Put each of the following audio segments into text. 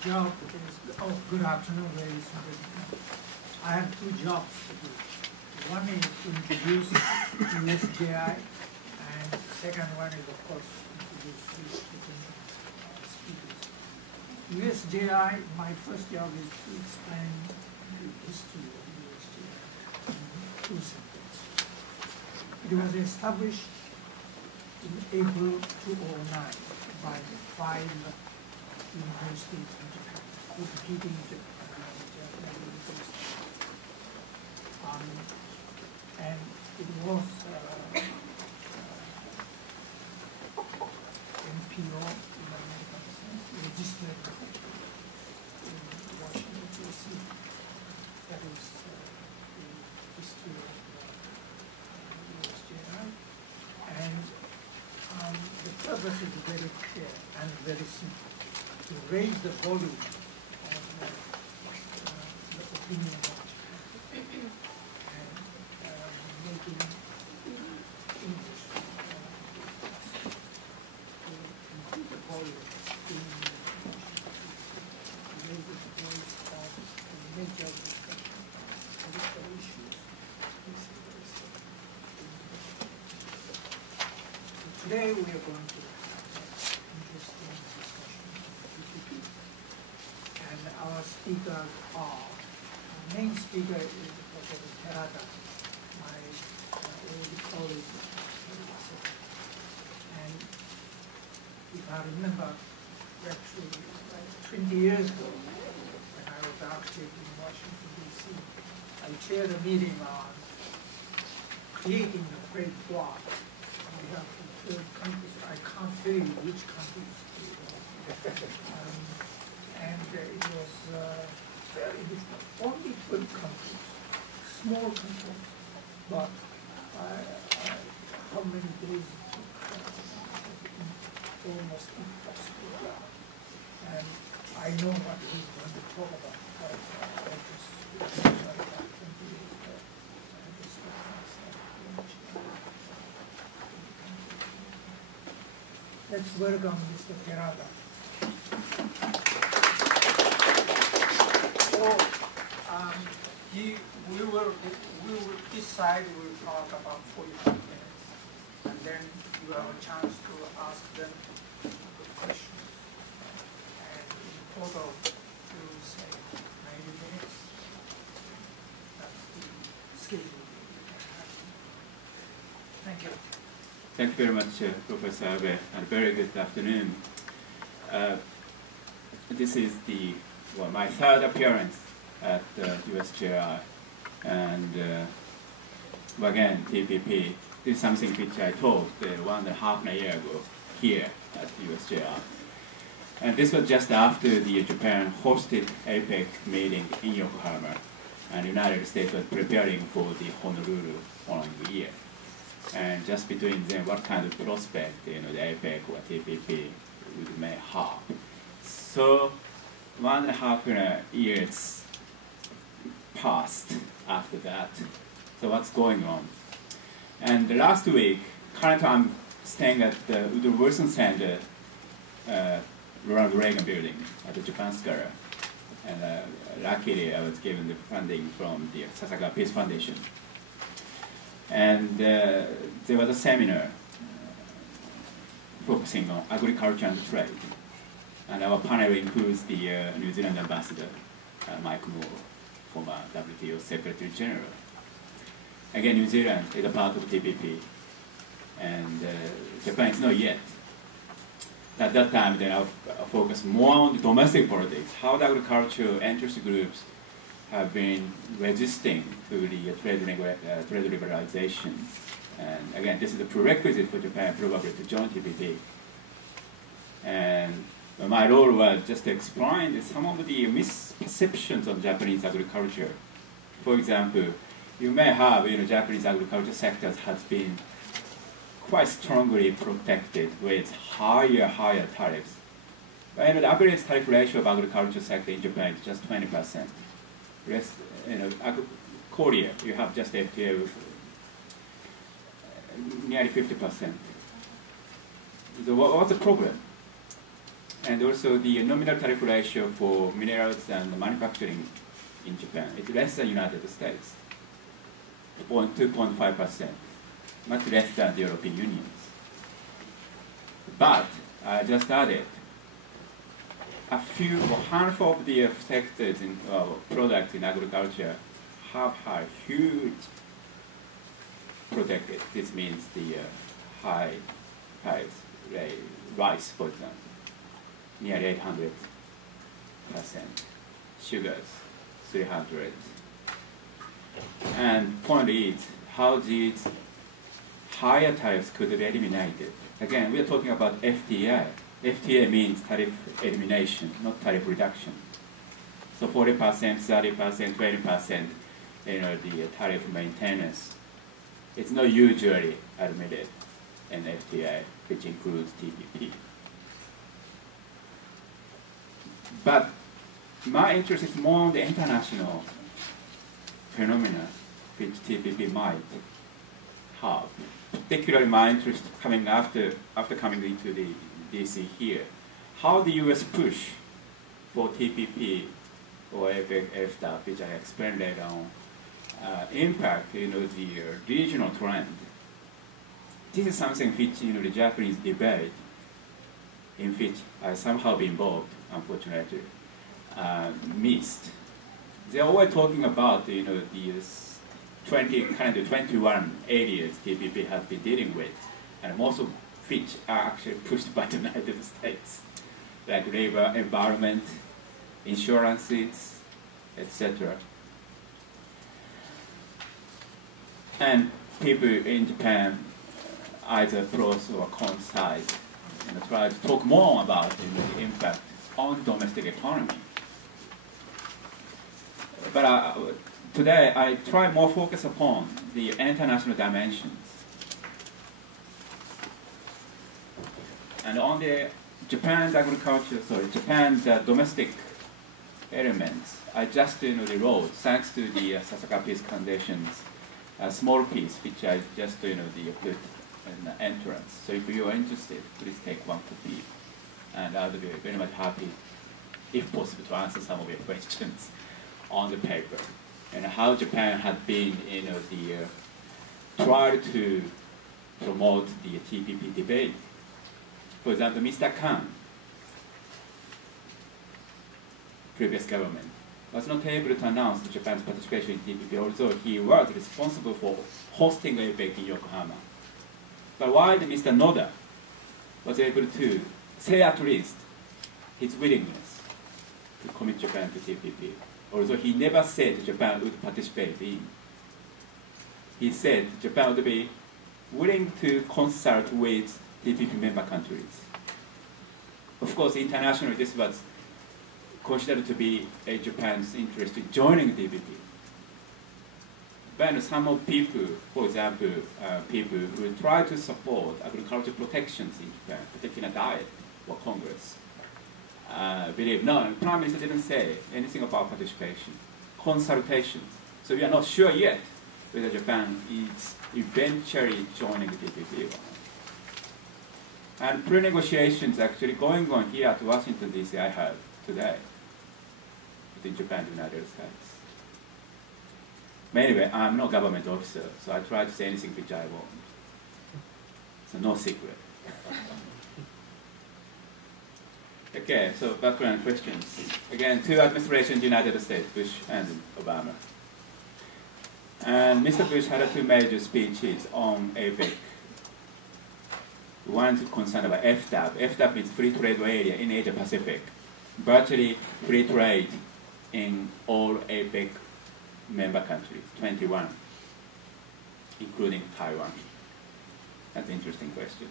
job is, good afternoon, ladies and gentlemen. I have two jobs to do. One is to introduce USJI, and the second one is, of course, introduce these different speakers. USJI, my first job is to explain the history of USJI in 2 sentences. It was established in April 2009 by the 5 universities in Japan, competing in Japanese universities. And it was NPO, in American sense, registered in Washington, D.C. That is the history of USJI. And the purpose is very clear and very simple, to raise the volume of the opinion of Japan and making English to improve the volume in to raise the voice of the major discussion of political issues. Today we are going to have an interesting discussion on TPP. And our speakers are, our main speaker is Professor Terada, my old colleague. And if I remember, actually 20 years ago, when I was active in Washington, D.C., I chaired a meeting on creating a trade bloc. We have countries, I can't tell you which countries. And it was very difficult. Only 12 countries, small countries, but how many days it took? Almost impossible. And I know what he's going to talk about. I just about 20 years ago. Let's welcome Mr. Terada. So, we will decide, we will talk about 45 minutes, and then you have a chance to ask them questions. And in total, we will say 90 minutes. That's the schedule we can have. Thank you. Thank you very much, Professor Abe, and very good afternoon. This is my third appearance at USJI, and again, TPP. This is something which I taught 1.5 years ago here at USJI. And this was just after the Japan hosted APEC meeting in Yokohama, and the United States was preparing for the Honolulu following year. And just between them, what kind of prospect, the APEC or TPP may have. So 1.5 years passed after that. So what's going on? And the last week, currently I'm staying at the Woodrow Wilson Center, Ronald Reagan building at the Japan Scholar. And luckily I was given the funding from the Sasakawa Peace Foundation. And there was a seminar focusing on agriculture and trade. And our panel includes the New Zealand ambassador, Mike Moore, former WTO Secretary General. Again, New Zealand is a part of TPP, and Japan is not yet. At that time, then I focused more on the domestic politics, how the agricultural interest groups have been resisting to the trade liberalization. And again, this is a prerequisite for Japan probably to join TPP. And my role was just to explain some of the misperceptions of Japanese agriculture. For example, you may have, Japanese agriculture sectors has been quite strongly protected with higher tariffs. But, the average tariff ratio of agriculture sector in Japan is just 20%. Rest, Korea, you have just FTA nearly 50%. So what's the problem? And also the nominal tariff ratio for minerals and manufacturing in Japan, it's less than United States, 2.5%, much less than the European Union. But I just added a handful of the sectors in products in agriculture have had huge protected. This means the high price, rice, for example, nearly 800%, sugars, 300. And point is how these higher tariffs could be eliminated. Again, we are talking about FTA. FTA means tariff elimination, not tariff reduction. So 40%, 30%, 20%, the tariff maintenance. It's not usually admitted in FTA, which includes TPP. But my interest is more on the international phenomena which TPP might have. Particularly my interest coming after coming into the DC here. How the US push for TPP or APEC, EFTA, which I explained later on, impact the regional trend. This is something which the Japanese debate, in which I somehow been involved, unfortunately, missed. They're always talking about the 21 areas TPP has been dealing with, and most of which are actually pushed by the United States, like labor, environment, insurances, etc. And people in Japan, either pros or cons side, try to talk more about the impact on the domestic economy. But today I try more focus upon the international dimensions. And on the Japan's domestic elements, I just wrote, thanks to the Sasaka Peace Foundation's small piece, which I just put in the entrance. So if you are interested, please take one copy, and I would be very much happy, if possible, to answer some of your questions on the paper and how Japan had been, try to promote the TPP debate. For example, Mr. Khan, previous government, was not able to announce Japan's participation in TPP, although he was responsible for hosting APEC in Yokohama. But why Mr. Noda was able to say at least his willingness to commit Japan to TPP, although he never said Japan would participate in. He said Japan would be willing to consult with TPP member countries. Of course, internationally, this was considered to be Japan's interest in joining TPP. But some of people, for example, people who try to support agricultural protections in Japan, particularly diet or Congress, believe no, the Prime Minister didn't say anything about participation, consultations. So we are not sure yet whether Japan is eventually joining the TPP or not. And pre-negotiations actually going on here at Washington, D.C. I heard today between Japan and the United States. But anyway, I'm no government officer, so I try to say anything which I want. So no secret. Okay, so background questions. Again, two administrations, United States, Bush and Obama. And Mr. Bush had two major speeches on APEC. One is concerned about FTA. FTA means free trade area in Asia Pacific. Virtually free trade in all APEC member countries, 21, including Taiwan. That's an interesting question.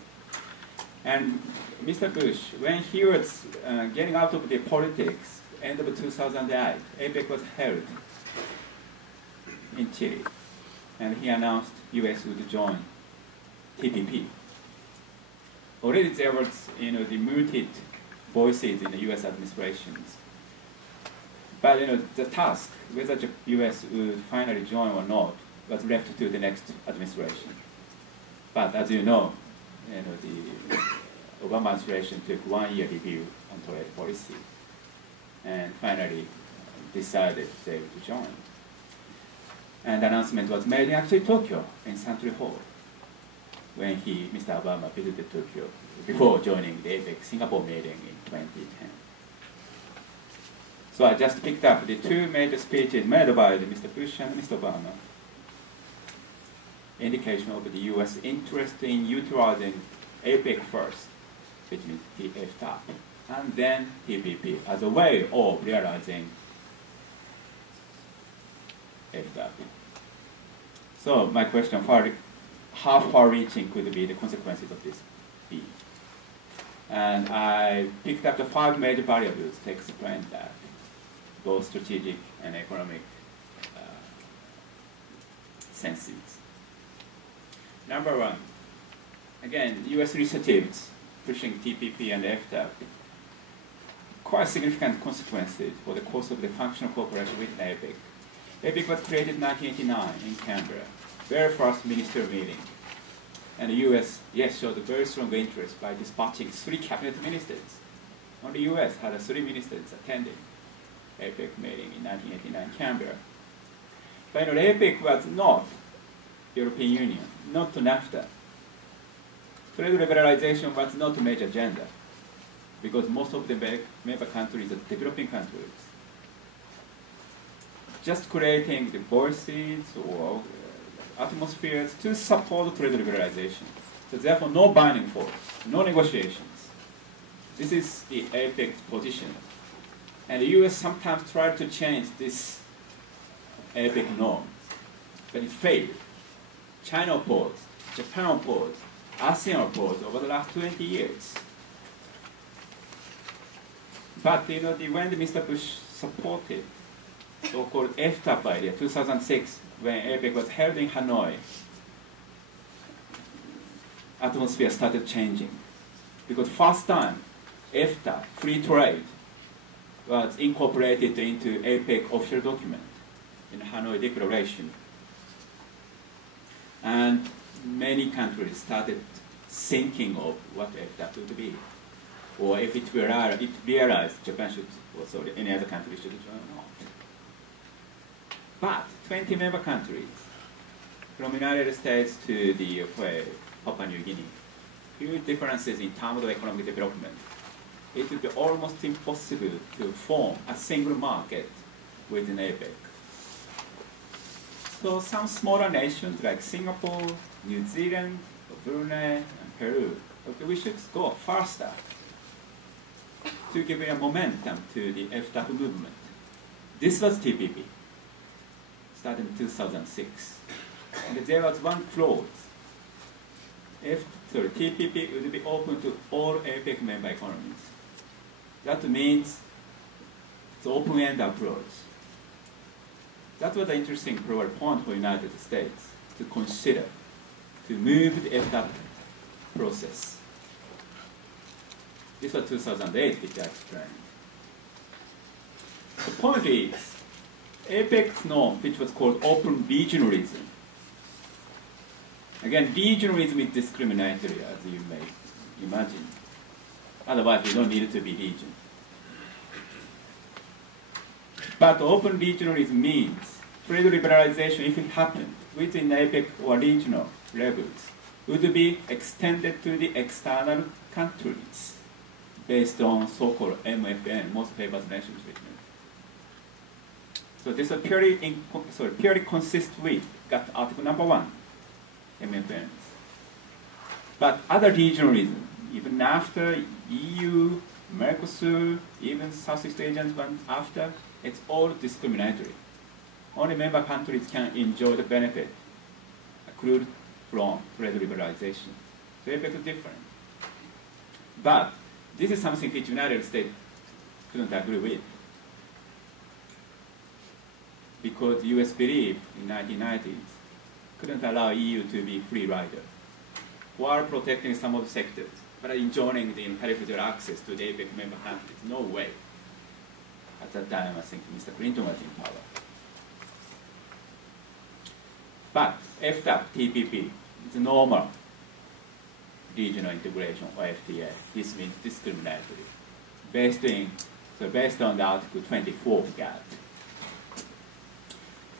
And Mr. Bush, when he was getting out of the politics, end of 2008, APEC was held in Chile, and he announced U.S. would join TPP. Already there was, the muted voices in the U.S. administrations. But the task, whether the U.S. would finally join or not, was left to the next administration. But as you know, Obama administration took 1-year review on trade policy and finally decided they would join. And the announcement was made in actually Tokyo in Century Hall when Mr. Obama visited Tokyo before joining the APEC Singapore meeting in 2010. So I just picked up the two major speeches made by Mr. Bush and Mr. Obama. Indication of the U.S. interest in utilizing APEC first, which means the EFTA, and then TPP as a way of realizing EFTA. So my question, how far-reaching could be the consequences of this be? And I picked up the 5 major variables to explain that, both strategic and economic senses. Number 1, again, U.S. initiatives pushing TPP and EFTA, quite significant consequences for the course of the functional cooperation with APEC. APEC was created in 1989 in Canberra, very first ministerial meeting. And the U.S., yes, showed a very strong interest by dispatching 3 cabinet ministers. Only the U.S. had 3 ministers attending APEC meeting in 1989 Canberra. But you know, APEC was not European Union, not NAFTA. Trade liberalization was not a major agenda because most of the member countries are developing countries. Just creating the voices or atmospheres to support trade liberalization. So therefore, no binding force, no negotiations. This is the APEC position. And the US sometimes tried to change this APEC norm, but it failed. China opposed, Japan opposed, ASEAN opposed over the last 20 years. But you know, when Mr. Bush supported so-called EFTA idea, 2006, when APEC was held in Hanoi, atmosphere started changing. Because first time, EFTA, free trade, was incorporated into APEC official document in Hanoi Declaration. And many countries started thinking of what EFTA could be. Or if it realized Japan should, or sorry, any other country should join or not. But 20 member countries, from the United States to the Papua New Guinea, huge differences in terms of economic development. It would be almost impossible to form a single market within APEC. So some smaller nations like Singapore, New Zealand, Brunei, and Peru, okay, we should go faster to give a momentum to the EFTA movement. This was TPP, started in 2006. And there was one clause. TPP would be open to all APEC member economies. That means it's an open-end approach. That was an interesting point for the United States to consider, to move the EFTA process. This was 2008, which I explained. The point is, APEC's norm, which was called open regionalism. Again, regionalism is discriminatory, as you may imagine. Otherwise, we don't need it to be region. But open regionalism means trade liberalization, if it happened within APEC or regional levels, would be extended to the external countries based on so-called MFN, most favored nation treatment. So this is purely consist with Article number 1, MFNs. But other regionalism, even after EU, Mercosur, even Southeast Asian one after, it's all discriminatory. Only member countries can enjoy the benefit accrued from trade liberalization. So APEC is different. But this is something which the United States couldn't agree with. Because the US believed in the 1990s couldn't allow EU to be free rider while protecting some of the sectors, but enjoining the peripheral access to the APEC member countries. No way. At that time, I think Mr. Clinton was in power. But EFTA, TPP, it's normal. regional integration or FTA. This means discriminatory, based on the Article 24 of GATT.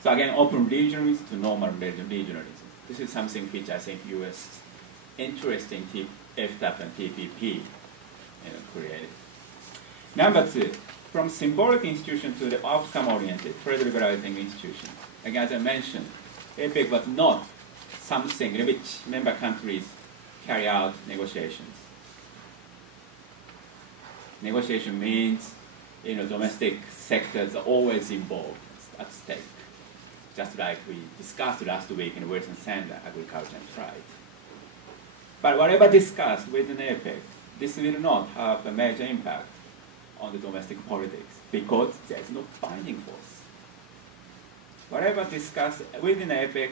So again, open regionalism to normal regionalism. This is something which I think U.S. interest in FTAP and TPP created. Number two, from symbolic institution to the outcome-oriented, trade liberalizing institutions. Again, as I mentioned, APEC was not something in which member countries carry out negotiations. Negotiation means, domestic sectors are always involved at stake, just like we discussed last week in Wilson Sandler, agriculture and trade. But whatever discussed within APEC, this will not have a major impact on the domestic politics because there is no binding force. Whatever discussed within APEC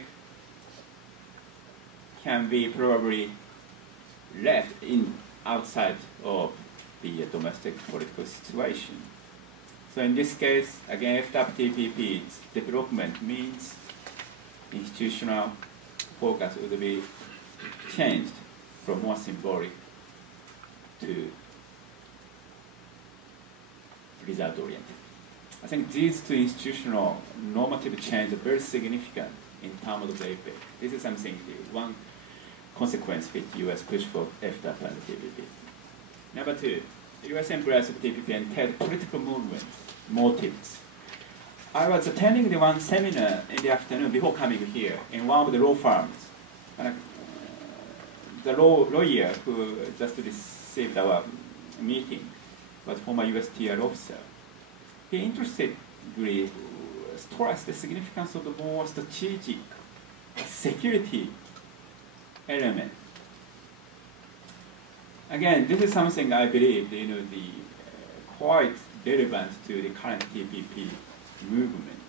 can be probably left outside of the domestic political situation. So in this case, again, FTAP TPP's development means institutional focus would be changed from more symbolic to result-oriented. I think these two institutional normative changes are very significant in terms of the APEC. This is something, one consequence which U.S. pushed for FTAP and TPP. Number two, U.S. embrace of TPP and TED political movement motives. I was attending the one seminar in the afternoon before coming here in one of the law firms. And the lawyer who just received our meeting was former USTR officer. He interestedly stressed the significance of the more strategic security element. Again, this is something I believe quite relevant to the current TPP movement.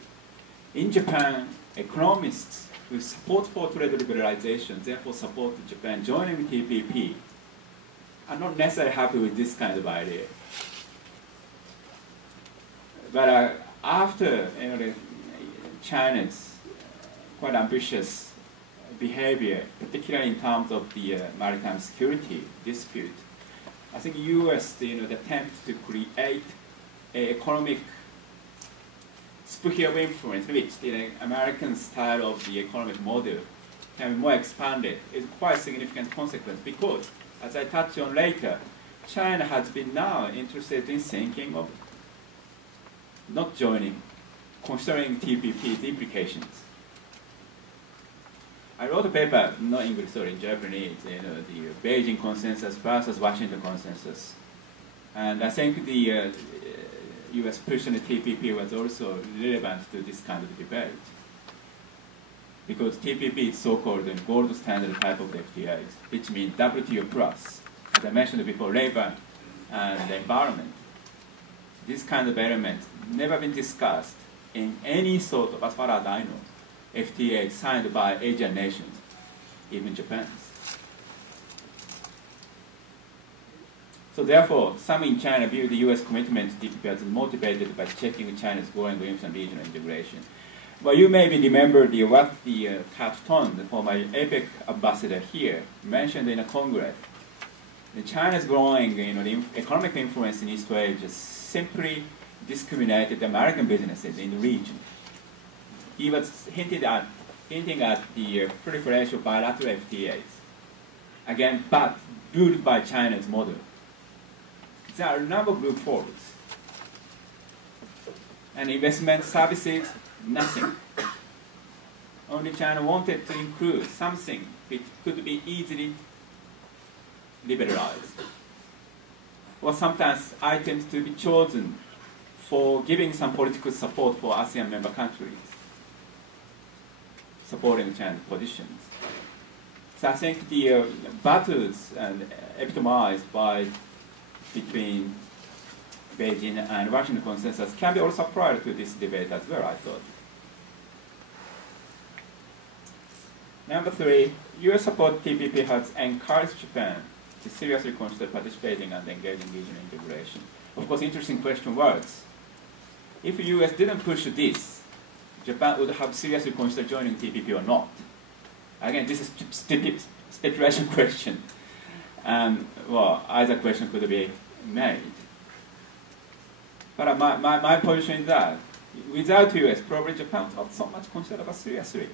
In Japan, economists who support for trade liberalization, therefore support Japan joining TPP, are not necessarily happy with this kind of idea. But after China's quite ambitious behavior, particularly in terms of the maritime security dispute, I think U.S. the attempt to create an economic sphere of influence, which the American style of the economic model can be more expanded, is quite a significant consequence because, as I touch on later, China has been now interested in thinking of not joining, considering TPP's implications. I wrote a paper, not English, sorry, in Japanese, the Beijing consensus versus Washington consensus. And I think the U.S. push on the TPP was also relevant to this kind of debate. Because TPP is so-called the gold standard type of FTAs, which means WTO plus, as I mentioned before, labor and the environment. This kind of element never been discussed in any sort of, as far as I know, FTA signed by Asian nations, even Japan's. So therefore, some in China view the U.S. commitment to TPP as motivated by checking China's growing aims on regional integration. Well, you maybe remember what the Capstone, the former APEC ambassador here, mentioned in a Congress. China's growing the economic influence in East Asia simply discriminated American businesses in the region. He was hinting at the proliferation of bilateral FTAs, again, but ruled by China's model. There are a number of loopholes. And investment services, nothing. Only China wanted to include something which could be easily liberalized, or sometimes items to be chosen for giving some political support for ASEAN member countries, supporting China's positions. So I think the battles epitomized between Beijing and Washington consensus can be also applied to this debate as well, I thought. Number three, U.S. support TPP has encouraged Japan to seriously consider participating and engaging in regional integration. Of course, interesting question was, if the U.S. didn't push this, Japan would have seriously considered joining TPP or not. Again, this is speculation question. Well, either question could be made. But my position is that without US, probably Japan is not so much considered seriously.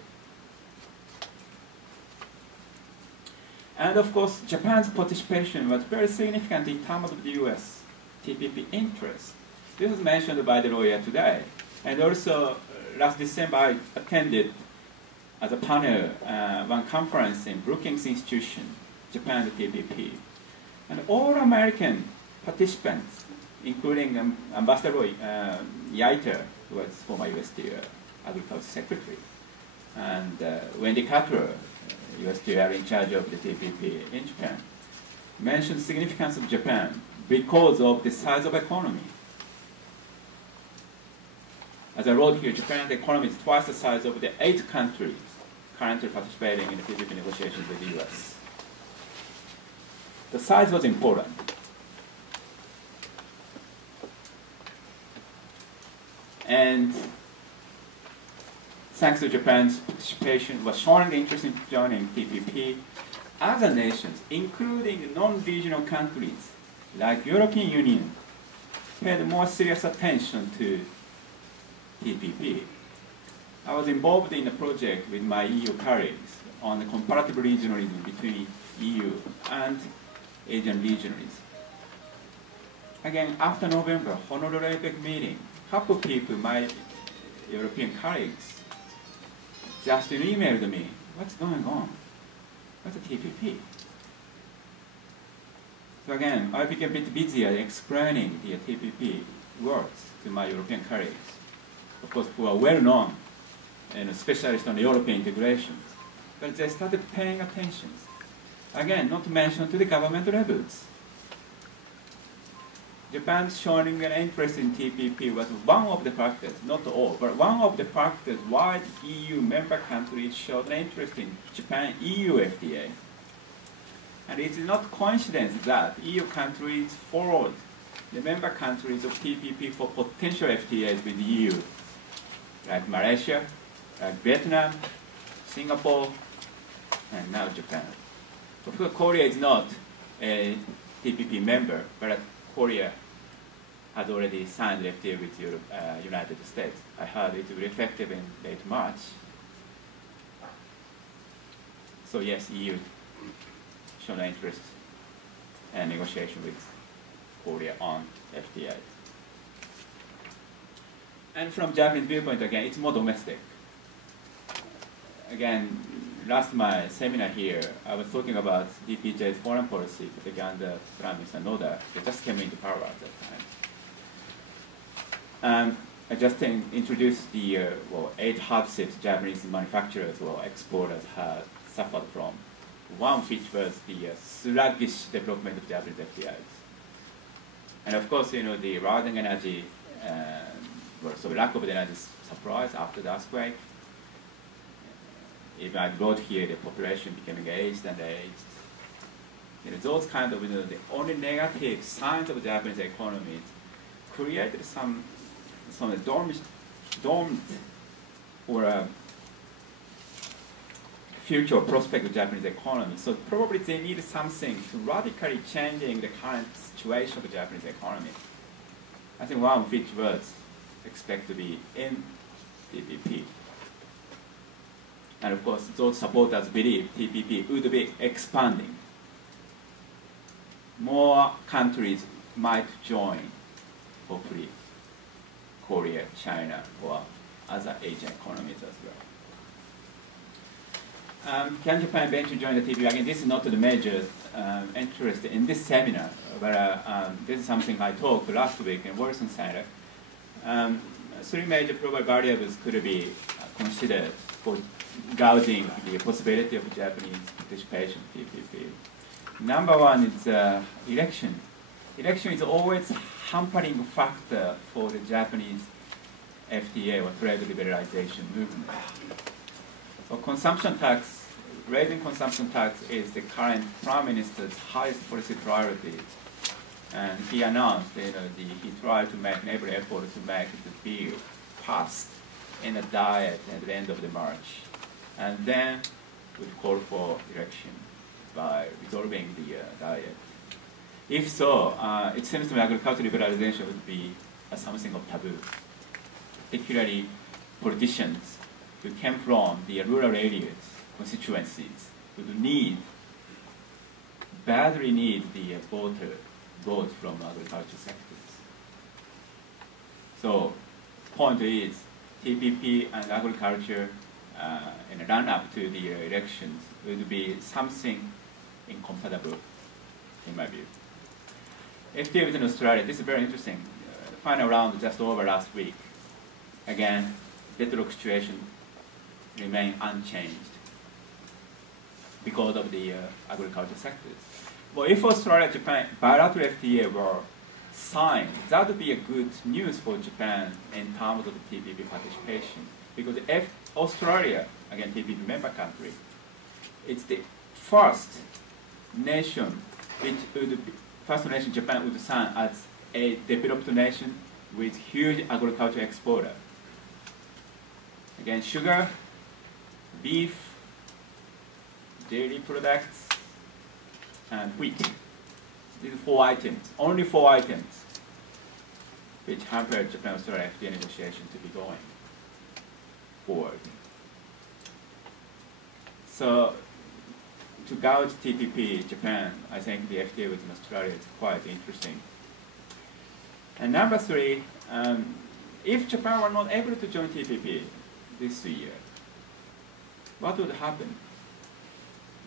And of course, Japan's participation was very significant in terms of the US TPP interest. This was mentioned by the lawyer today. And also, last December, I attended as a panel one conference in Brookings Institution, Japan TPP. And all American participants, including Ambassador Yaiter, who was former USDA Agriculture Secretary, and Wendy Cutler, USDA in charge of the TPP in Japan, mentioned the significance of Japan because of the size of economy. As I wrote here, Japan's economy is twice the size of the 8 countries currently participating in the TPP negotiations with the US. The size was important. And thanks to Japan's participation, was showing the interest in joining TPP, other nations, including non-regional countries like European Union, paid more serious attention to TPP. I was involved in a project with my EU colleagues on the comparative regionalism between EU and Asian regionalism. Again, after November Honolulu APEC meeting, a couple of people, my European colleagues, just emailed me, what's going on? What's the TPP? So again, I became a bit busier explaining the TPP words to my European colleagues, of course, who are well known and specialists on European integrations. But they started paying attention. Again, not to mention to the government levels. Japan showing an interest in TPP was one of the factors, not all, but one of the factors why the EU member countries showed an interest in Japan-EU FTA. And it is not coincidence that EU countries followed the member countries of TPP for potential FTAs with the EU, like Malaysia, like Vietnam, Singapore, and now Japan. Of course, Korea is not a TPP member, but Korea has already signed the FTA with Europe, United States. I heard it will be effective in late March. So yes, EU shown interest and negotiation with Korea on FTA. And from Japanese viewpoint, again, it's more domestic. Again, last my seminar here, I was talking about DPJ's foreign policy, particularly under Prime Minister Noda. They just came into power at that time. I just introduced the 8 hardships Japanese manufacturers or exporters had suffered from. One of which was the sluggish development of Japanese FTIs. And of course, the rising energy, so lack of energy supplies after the earthquake. Even I wrote here, the population becoming aged and aged. Those kind of, the only negative signs of the Japanese economy created some dormant or future prospect of Japanese economy. So probably they need something to radically changing the current situation of the Japanese economy. I think one of which words expect to be in TPP. And of course, those supporters believe TPP would be expanding. More countries might join, hopefully, Korea, China, or other Asian economies as well. Can Japan eventually join the TPP? Again, this is not the major interest in this seminar, but this is something I talked last week in Wilson Center. 3 major probable variables could be considered for gauging the possibility of Japanese participation in TPP. Number 1 is election. Election is always hampering factor for the Japanese FTA or trade liberalization movement. So consumption tax, raising consumption tax is the current Prime Minister's highest policy priority. And he announced that he tried to make every effort to make the bill passed in a diet at the end of the March. And then would call for election. by resolving the diet. If so, it seems to me agricultural liberalization would be something of taboo, particularly politicians who came from the rural areas, constituencies, would badly need the vote from agriculture sectors. So, point is, TPP and agriculture in a run-up to the elections would be something incompatible, in my view. FTA within Australia, this is very interesting. The final round just over last week. Again, deadlock situation remain unchanged because of the agriculture sectors. Well, if Australia and Japan bilateral FTA were signed, that would be a good news for Japan in terms of the TPP participation. Because if Australia, again TPP member country, it's the first nation Japan would sign as a developed nation with huge agriculture exporter. Again, sugar, beef, dairy products, and wheat. These are 4 items, only 4 items, which hamper Japan-Australia FTA negotiation to be going forward. So, to gauge TPP, Japan, I think the FTA with Australia is quite interesting. And number 3, if Japan were not able to join TPP this year, what would happen?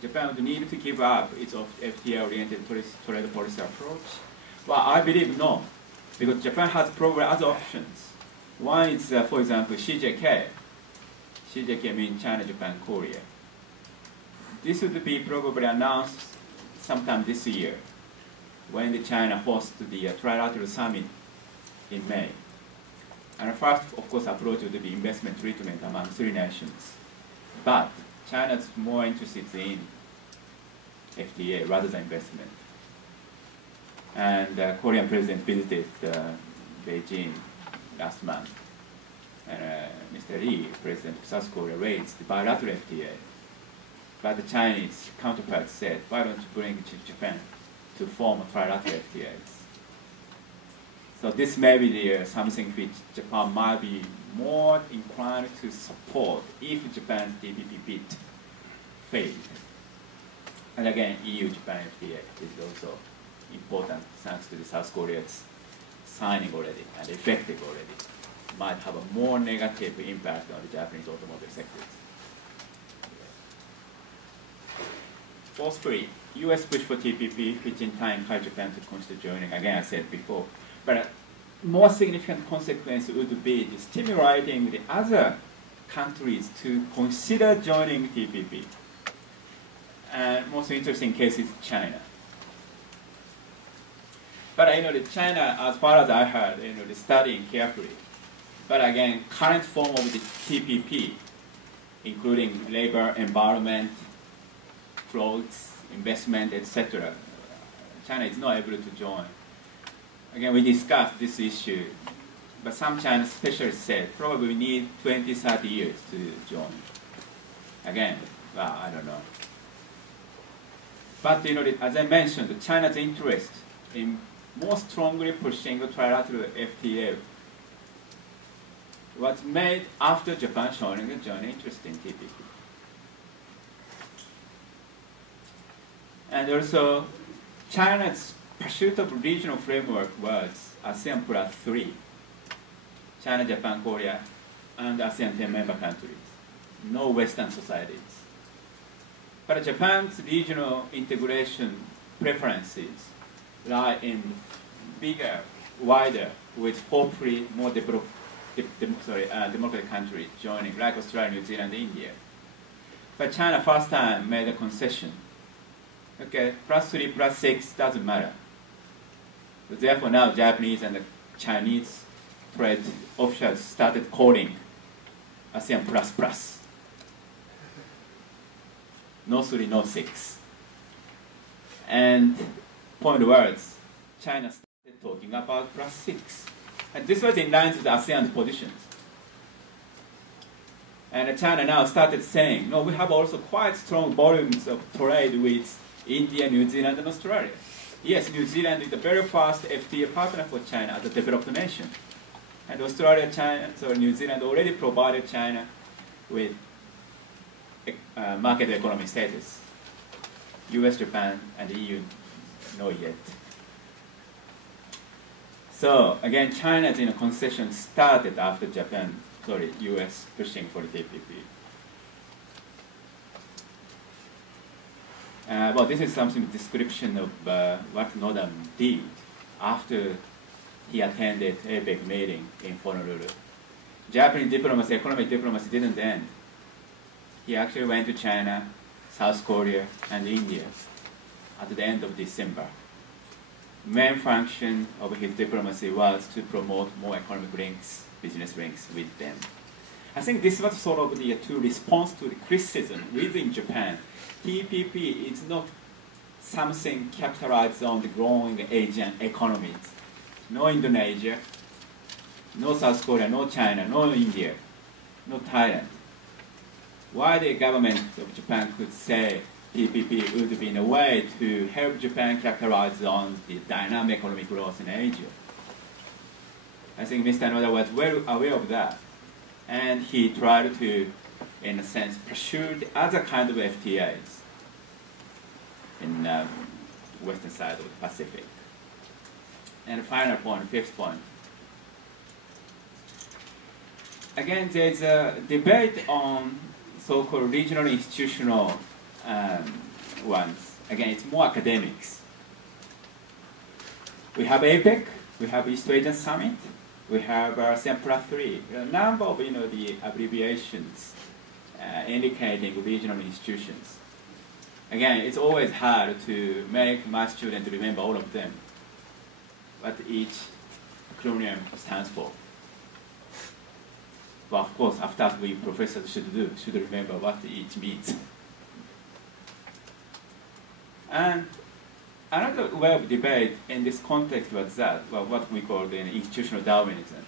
Japan would need to give up its FTA-oriented trade policy approach? Well, I believe no, because Japan has probably other options. One is, for example, CJK. CJK means China, Japan, Korea. This would be probably announced sometime this year when the China hosts the trilateral summit in May. And first, of course, approach would be investment treatment among 3 nations. But China's more interested in FTA rather than investment. And the Korean president visited Beijing last month. And Mr. Lee, president of South Korea, raised the bilateral FTA. But the Chinese counterpart said, why don't you bring Japan to form a trilateral FTAs? So this may be something which Japan might be more inclined to support if Japan's TPP bid failed. And again, EU-Japan FTA is also important thanks to the South Korea's signing already and effective already. Might have a more negative impact on the Japanese automobile sectors. Fourth 3, US push for TPP, which in time encouraged Japan to consider joining. Again, I said before. But a more significant consequence would be stimulating the other countries to consider joining TPP. And most interesting case is China. But the China, as far as I heard, they're studying carefully. But again, current form of the TPP, including labor, environment, floats, investment, etc., China is not able to join. Again, we discussed this issue, but some Chinese specialists said probably we need 20, 30 years to join. Again, well, I don't know. But as I mentioned, China's interest in more strongly pushing the trilateral FTA was made after Japan showing a joint interest in TPP. And also, China's pursuit of regional framework was ASEAN plus 3. China, Japan, Korea, and ASEAN 10 member countries. No Western societies. But Japan's regional integration preferences lie in bigger, wider, with hopefully more democratic countries joining, like Australia, New Zealand, India. But China first time made a concession. Okay, plus 3, plus 6 doesn't matter. But therefore now Japanese and the Chinese trade officials started calling ASEAN plus plus. No 3, no 6. And point words, China started talking about plus 6. And this was in line with the ASEAN positions. And China now started saying, no, we have also quite strong volumes of trade with India, New Zealand, and Australia. Yes, New Zealand is the very first FTA partner for China as a developed nation. And Australia, China, so New Zealand already provided China with market economy status. US, Japan, and EU, not yet. So again, China's concession started after US pushing for the TPP. Well, this is something description of what Noda did after he attended APEC meeting in Honolulu. Japanese diplomacy, economic diplomacy didn't end. He actually went to China, South Korea, and India at the end of December. Main function of his diplomacy was to promote more economic links, business links with them. I think this was sort of the response to the criticism within Japan. TPP is not something capitalized on the growing Asian economies. No Indonesia, no South Korea, no China, no India, no Thailand. Why the government of Japan could say TPP would be in a way to help Japan capitalize on the dynamic economic growth in Asia. I think Mr. Noda was well aware of that. And he tried to, in a sense, pursue the other kind of FTAs in western side of the Pacific. And the final point, fifth point. Again, there's a debate on so-called regional institutional ones. Again, it's more academics. We have APEC, we have East Asian Summit, we have ASEAN+3, a number of the abbreviations indicating regional institutions. Again, it's always hard to make my students remember all of them, what each acronym stands for. But of course, after we professors should remember what each means. And another way of debate in this context was that, well, what we call the institutional Darwinism.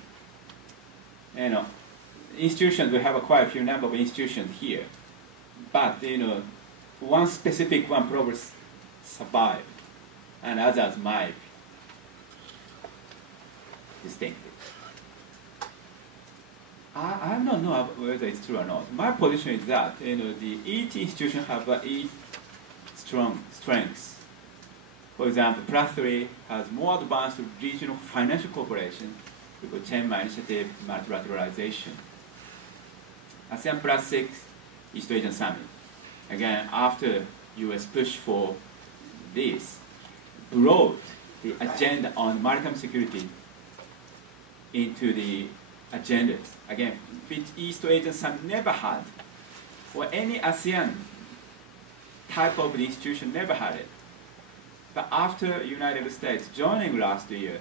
Institutions, we have quite a few number of institutions here, but one specific one probably survived, and others might be distinctive. I don't know whether it's true or not. My position is that each institution have each strong strengths. For example, +3 has more advanced regional financial cooperation with Chenma Initiative multilateralization. ASEAN+6, East Asian Summit. Again, after US push for this, brought the agenda on maritime security into the agendas. Again, which East Asian Summit never had, or any ASEAN type of institution never had it. But after United States joining last year,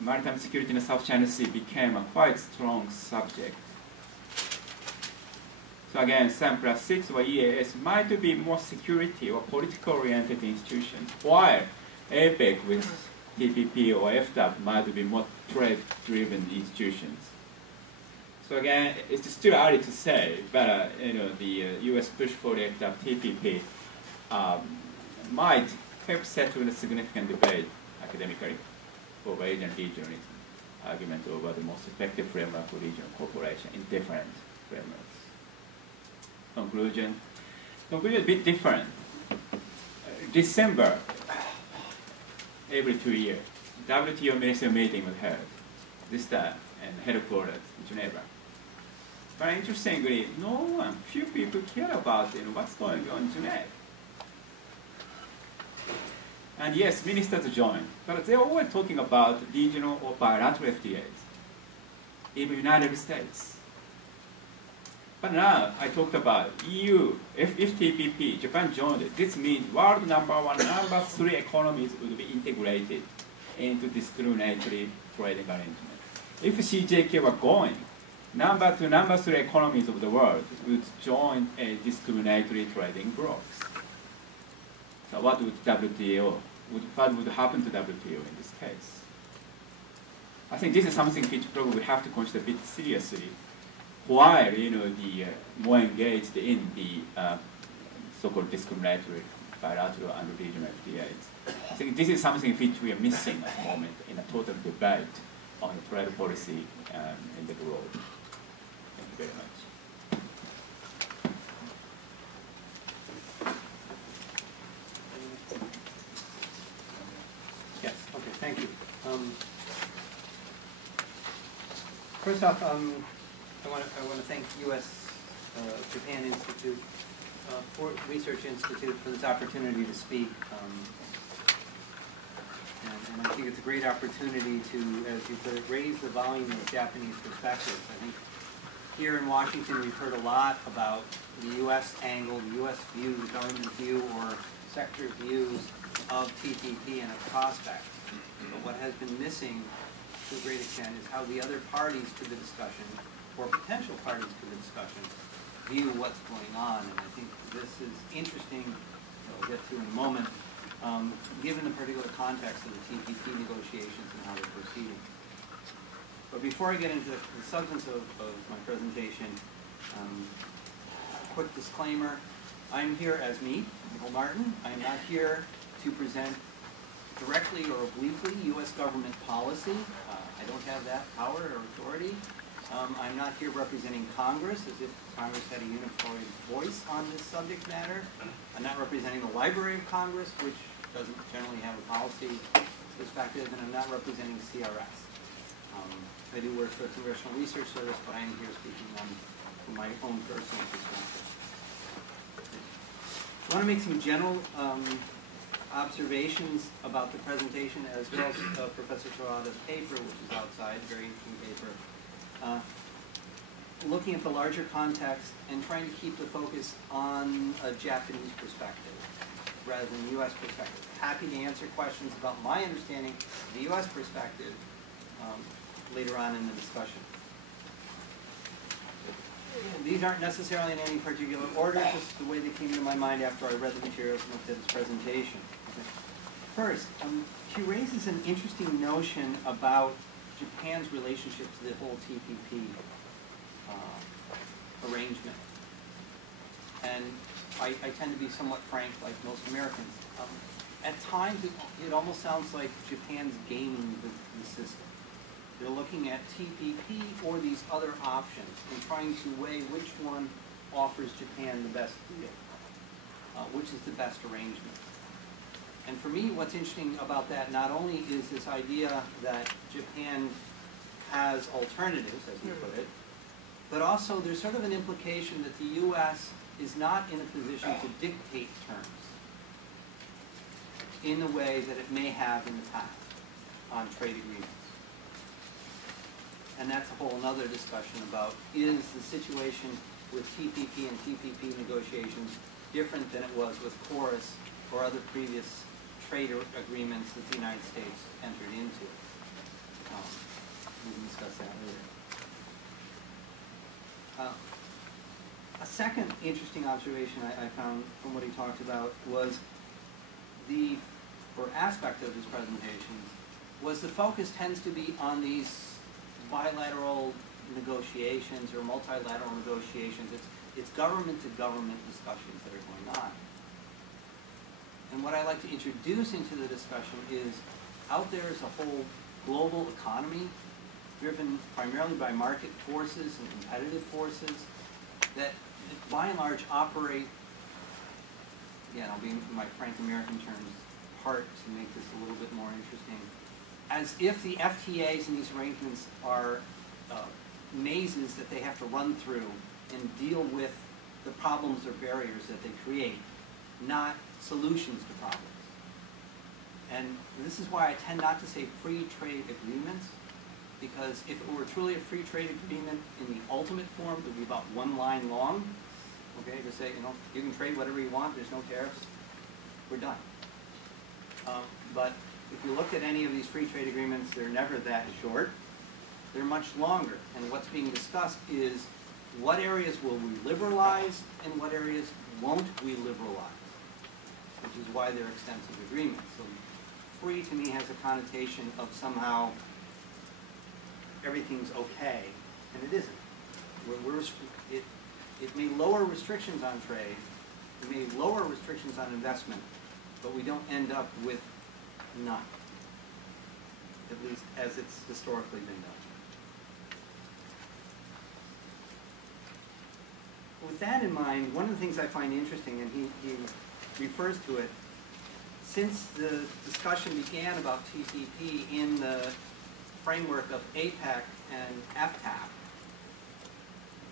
maritime security in the South China Sea became a quite strong subject. So again, ASEAN+6 or EAS might be more security or political-oriented institutions, while APEC with TPP or FTA might be more trade-driven institutions. So again, it's still early to say, but the US push for the FTA TPP might help settle a significant debate academically over Asian regionalism, argument over the most effective framework for regional cooperation in different frameworks. Conclusion is a bit different. December, every 2 years, WTO ministerial meeting was held, this time in headquarters in Geneva. But interestingly, few people care about what's going on in Geneva. And yes, ministers join, but they're always talking about regional or bilateral FTAs, even United States. But now I talked about EU, if TPP, Japan joined it, this means world #1, #3 economies would be integrated into discriminatory trading arrangement. If CJK were going, #2, #3 economies of the world would join a discriminatory trading blocks. So what would what would happen to WTO in this case? I think this is something which probably we have to consider a bit seriously, while the more engaged in the so-called discriminatory bilateral and regional FTAs. I think this is something which we are missing at the moment in a total debate on trade policy in the world. Thank you very much. Yes. Okay, thank you. First off, I want to thank U.S. Japan Institute Research Institute for this opportunity to speak. And I think it's a great opportunity to, as you put it, raise the volume of Japanese perspectives. I think here in Washington we've heard a lot about the U.S. angle, the U.S. view, the government view, or sector views of TPP and its prospects. But what has been missing to a great extent is how the other parties to the discussion, or potential parties to the discussion, view what's going on. And I think this is interesting, that we'll get to in a moment, given the particular context of the TPP negotiations and how they're proceeding. But before I get into the substance of my presentation, a quick disclaimer. I'm here as me, Michael Martin. I'm not here to present directly or obliquely U.S. government policy. I don't have that power or authority. I'm not here representing Congress, as if Congress had a unified voice on this subject matter. I'm not representing the Library of Congress, which doesn't generally have a policy perspective, and I'm not representing CRS. I do work for the Congressional Research Service, but I am here speaking from my own personal perspective. I want to make some general observations about the presentation, as well as Professor Terada's paper, which is outside, very interesting paper. Looking at the larger context and trying to keep the focus on a Japanese perspective rather than the U.S. perspective. Happy to answer questions about my understanding of the U.S. perspective later on in the discussion. These aren't necessarily in any particular order, just the way they came into my mind after I read the materials and looked at this presentation. First, she raises an interesting notion about Japan's relationship to the whole TPP arrangement. And I tend to be somewhat frank, like most Americans. At times, it almost sounds like Japan's gaming the system. They're looking at TPP or these other options and trying to weigh which one offers Japan the best deal, which is the best arrangement. And for me, what's interesting about that not only is this idea that Japan has alternatives, as you put it, but also there's sort of an implication that the U.S. is not in a position to dictate terms in the way that it may have in the past on trade agreements. And that's a whole other discussion about, is the situation with TPP and TPP negotiations different than it was with KORUS or other previous trade agreements that the United States entered into? We can discuss that later. A second interesting observation I found from what he talked about was or aspect of his presentations, was the focus tends to be on these bilateral negotiations or multilateral negotiations. It's government-to-government discussions that are going on. And what I like to introduce into the discussion is, out there is a whole global economy driven primarily by market forces and competitive forces that by and large operate, again, I'll be in my frank American terms, part to make this a little bit more interesting, as if the FTAs and these arrangements are mazes that they have to run through and deal with the problems or barriers that they create, not solutions to problems. And this is why I tend not to say free trade agreements, because if it were truly a free trade agreement in the ultimate form, it would be about one line long, okay, to say, you know, you can trade whatever you want, there's no tariffs, we're done. But if you look at any of these free trade agreements, they're never that short. They're much longer. And what's being discussed is what areas will we liberalize and what areas won't we liberalize, which is why they're extensive agreements. So free to me has a connotation of somehow everything's okay, and it isn't. It may lower restrictions on trade, We may lower restrictions on investment, but we don't end up with none, at least as it's historically been done. With that in mind, one of the things I find interesting, and he refers to it, since the discussion began about TPP in the framework of APEC and FTAP,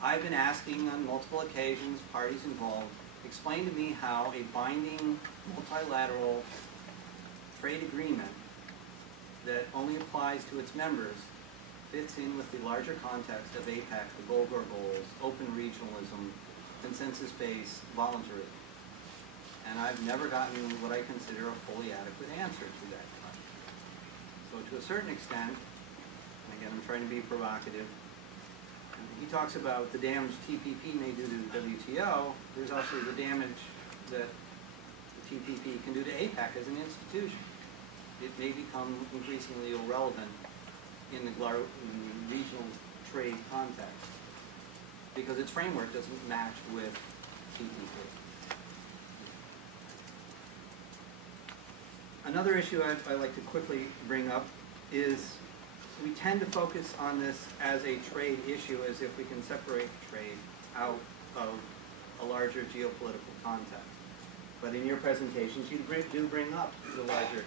I've been asking on multiple occasions, parties involved, explain to me how a binding multilateral trade agreement that only applies to its members fits in with the larger context of APEC, the Goldberg goals, open regionalism, consensus-based voluntarism. And I've never gotten what I consider a fully adequate answer to that question. So to a certain extent, and again I'm trying to be provocative, he talks about the damage TPP may do to the WTO. There's also the damage that the TPP can do to APEC as an institution. It may become increasingly irrelevant in the regional trade context because its framework doesn't match with TPP. Another issue I'd like to quickly bring up is we tend to focus on this as a trade issue as if we can separate trade out of a larger geopolitical context. But in your presentations, you do bring up the larger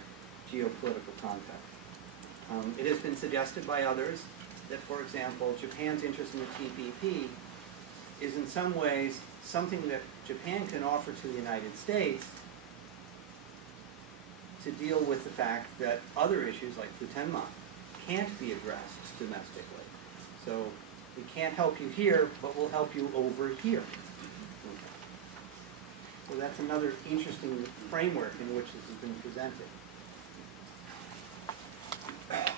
geopolitical context. It has been suggested by others that, for example, Japan's interest in the TPP is in some ways something that Japan can offer to the United States to deal with the fact that other issues like Futenma can't be addressed domestically. So we can't help you here, but we'll help you over here. Okay. So that's another interesting framework in which this has been presented. A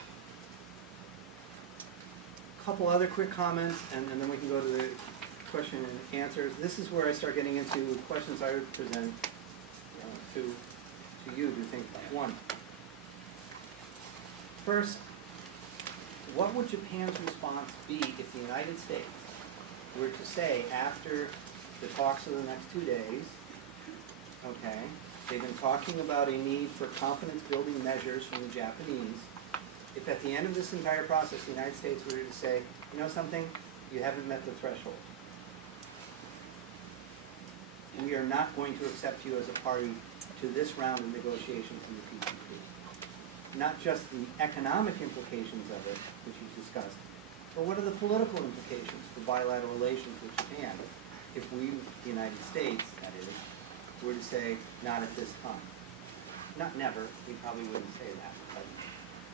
couple other quick comments, and then we can go to the question and answers. This is where I start getting into questions I would present to you to think about. One, first, what would Japan's response be if the United States were to say after the talks of the next 2 days, okay, they've been talking about a need for confidence-building measures from the Japanese, if at the end of this entire process the United States were to say, you know something, you haven't met the threshold. We are not going to accept you as a party to this round of negotiations in the TPP. Not just the economic implications of it, which you discussed, but what are the political implications for bilateral relations with Japan if we, the United States, that is, were to say, not at this time. Not never, we probably wouldn't say that, but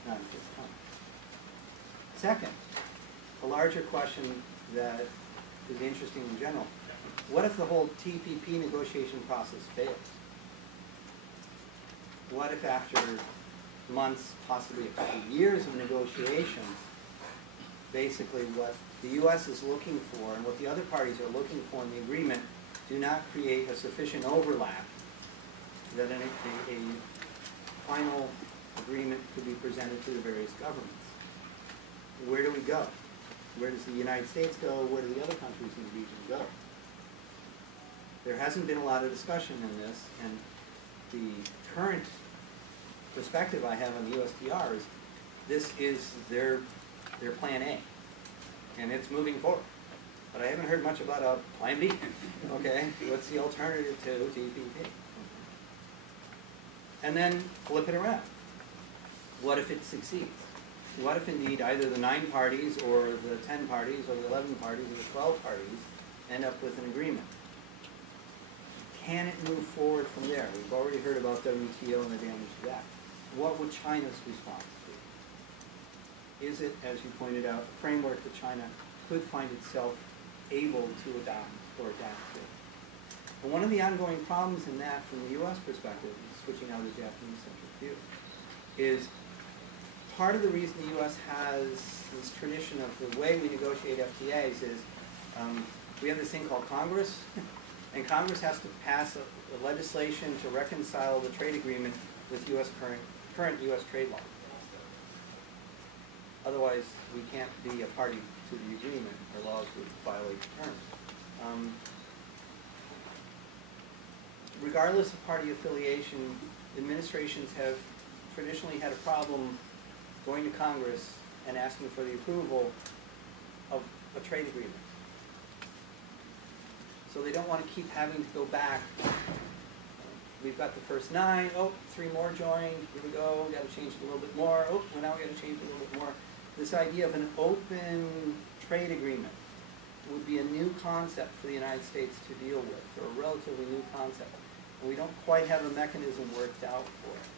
not at this time. Second, a larger question that is interesting in general, what if the whole TPP negotiation process fails? What if after months, possibly a couple of years of negotiations, basically what the U.S. is looking for and what the other parties are looking for in the agreement do not create a sufficient overlap that a final agreement could be presented to the various governments? Where do we go? Where does the United States go? Where do the other countries in the region go? There hasn't been a lot of discussion in this, and the current perspective I have on the USTR is this is their plan A, and it's moving forward. But I haven't heard much about a plan B. Okay, what's the alternative to TPP? And then flip it around. What if it succeeds? What if indeed either the 9 parties or the 10 parties or the 11 parties or the 12 parties end up with an agreement? Can it move forward from there? We've already heard about WTO and the damage to that. What would China's response be? Is it, as you pointed out, a framework that China could find itself able to adopt or adapt to? And one of the ongoing problems in that from the U.S. perspective, switching out of the Japanese-centric view, is part of the reason the U.S. has this tradition of the way we negotiate FTAs is we have this thing called Congress, and Congress has to pass a legislation to reconcile the trade agreement with current U.S. trade law. Otherwise, we can't be a party to the agreement, or laws would violate the terms. regardless of party affiliation, administrations have traditionally had a problem going to Congress and asking for the approval of a trade agreement. So they don't want to keep having to go back. We've got the first 9, oh, 3 more joined, here we go, we got to change it a little bit more, oh, well, now we got to change it a little bit more. This idea of an open trade agreement would be a new concept for the United States to deal with, or a relatively new concept. And we don't quite have a mechanism worked out for it.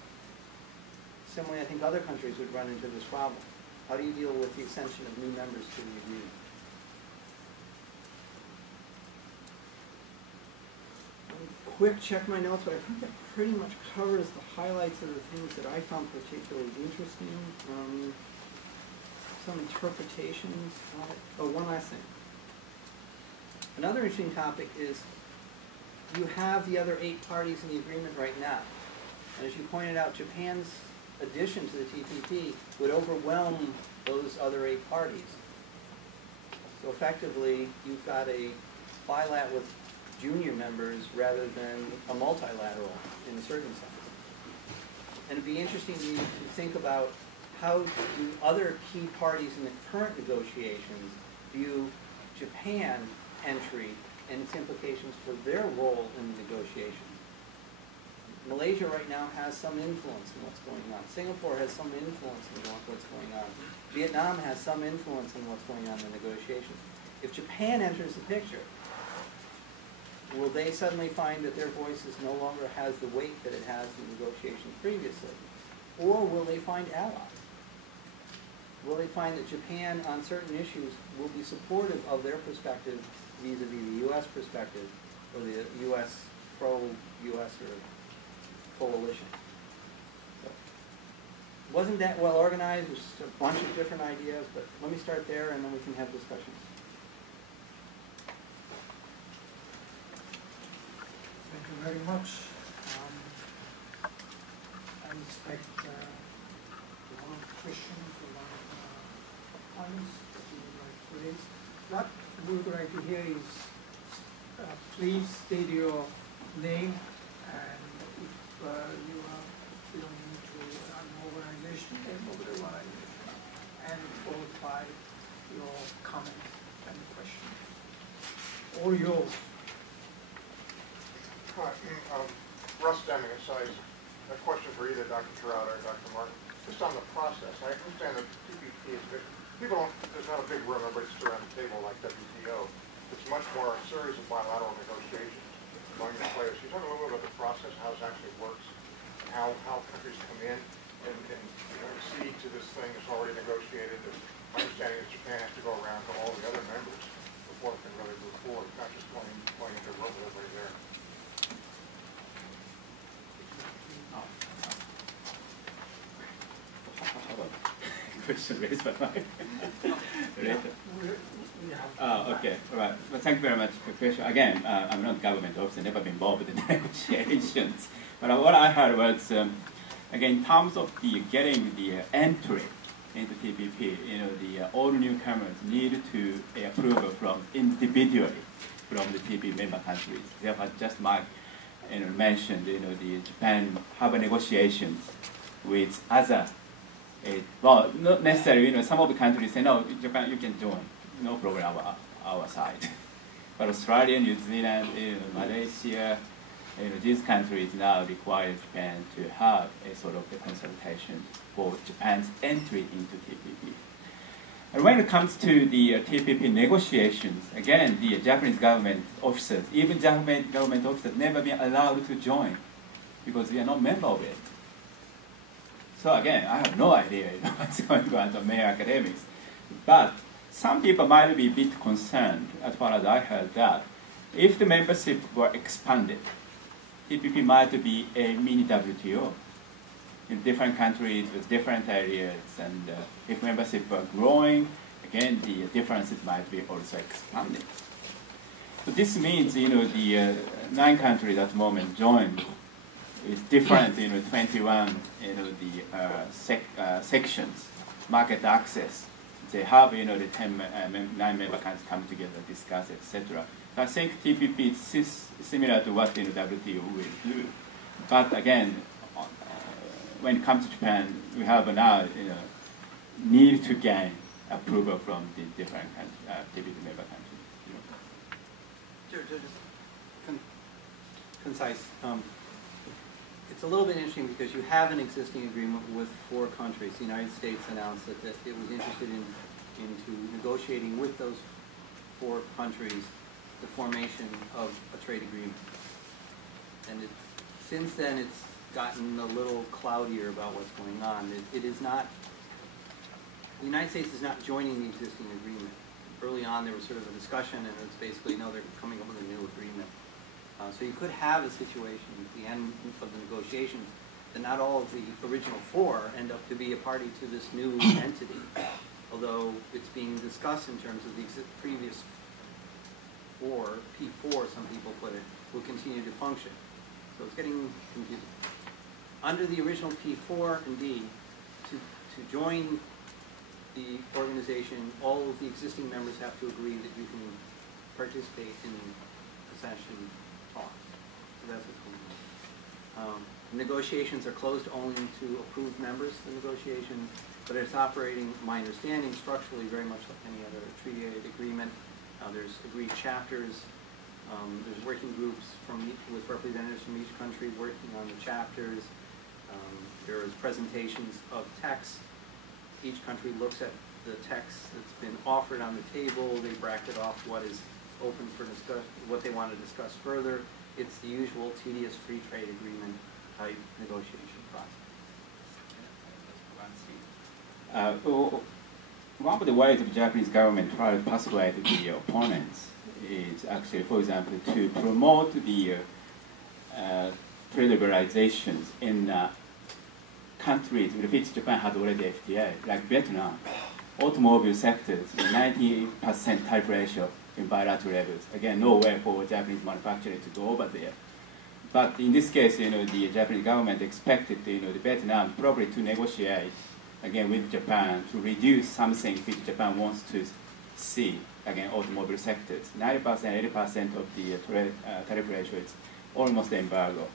Similarly, I think other countries would run into this problem. How do you deal with the accession of new members to the agreement? Quick check my notes, but I think that pretty much covers the highlights of the things that I found particularly interesting. Some interpretations on it. Oh, one last thing. Another interesting topic is you have the other 8 parties in the agreement right now. And as you pointed out, Japan's addition to the TPP would overwhelm those other 8 parties. So effectively, you've got a bilat with junior members rather than a multilateral in a certain sense. And it'd be interesting to think about how do other key parties in the current negotiations view Japan entry and its implications for their role in the negotiations. Malaysia right now has some influence in what's going on. Singapore has some influence in what's going on. Vietnam has some influence in what's going on in the negotiations. If Japan enters the picture, will they suddenly find that their voice no longer has the weight that it has in negotiations previously? Or will they find allies? Will they find that Japan, on certain issues, will be supportive of their perspective vis-a-vis the U.S. perspective, or the U.S. pro-U.S. or coalition? So, wasn't that well organized? It was just a bunch of different ideas, but let me start there and then we can have discussions. Thank you very much. I expect one question for one points that you would like to raise. What we would like to hear is please state your name and if you are belonging to an organization, name of the organization, and followed by your comment and question. Or yours. Hi, Russ Deming, a question for either Dr. Terada or Dr. Martin. Just on the process, I understand that TPP is big. There's not a big room, everybody's around the table like WTO. It's much more a series of bilateral negotiations among the players. Can you talk a little bit about the process, how it actually works, and how countries come in and accede to this thing that's already negotiated? My understanding is Japan has to go around to all the other members before it can really move forward, not just pointing to room with everybody there. Question raised by my okay, all right. Well, thank you very much for the question. Again, I'm not a government officer, never been involved in negotiations. But what I heard was, again, in terms of getting the entry into TPP, all newcomers need to approval from individually from the TPP member countries. Therefore, just Mike mentioned, the Japan have negotiations with other. Well, not necessarily, some of the countries say, no, Japan, you can join. No problem our side. But Australia, New Zealand, Malaysia, these countries now require Japan to have a sort of a consultation for Japan's entry into TPP. And when it comes to the TPP negotiations, again, the Japanese government officers, even Japanese government officers, never been allowed to join because we are not member of it. So again, I have no idea what's going on to male academics. But some people might be a bit concerned, as far as I heard, that if the membership were expanded, TPP might be a mini WTO in different countries with different areas. And if membership were growing, again, the differences might be also expanded. So this means, the 9 countries at the moment joined. It's different, 21, sections, market access, they have, the 9 member countries come together, discuss, etc. I think TPP is similar to what WTO will do. But again, when it comes to Japan, we have now, need to gain approval from the different TPP member countries. Just concise. It's a little bit interesting because you have an existing agreement with 4 countries. The United States announced that it was interested into negotiating with those 4 countries the formation of a trade agreement. And since then, it's gotten a little cloudier about what's going on. It is not, the United States is not joining the existing agreement. Early on, there was sort of a discussion, and it's basically, no, they're coming up with a new agreement. So you could have a situation at the end of the negotiations that not all of the original 4 end up to be a party to this new entity, although it's being discussed in terms of the previous 4, P4, some people put it, will continue to function. So it's getting confusing. Under the original P4, indeed, to join the organization, all of the existing members have to agree that you can participate in accession talks. So that's what's going on. Negotiations are closed only to approved members of the negotiations, but it's operating, my understanding, structurally very much like any other treaty agreement. There's agreed chapters. There's working groups with representatives from each country working on the chapters. There's presentations of text. Each country looks at the text that's been offered on the table. They bracket off what is open for discussion, what they want to discuss further. It's the usual tedious free trade agreement type negotiation process. One of the ways the Japanese government tries to persuade the opponents is actually, for example, to promote the trade liberalizations in countries with which Japan has already FTA, like Vietnam. Automobile sectors, 90% tariff ratio in bilateral levels. Again, no way for Japanese manufacturers to go over there. But in this case, the Japanese government expected, the Vietnam probably to negotiate again with Japan to reduce something which Japan wants to see. Again, automobile sectors, 90%, 80% of the tariff ratio is almost embargo.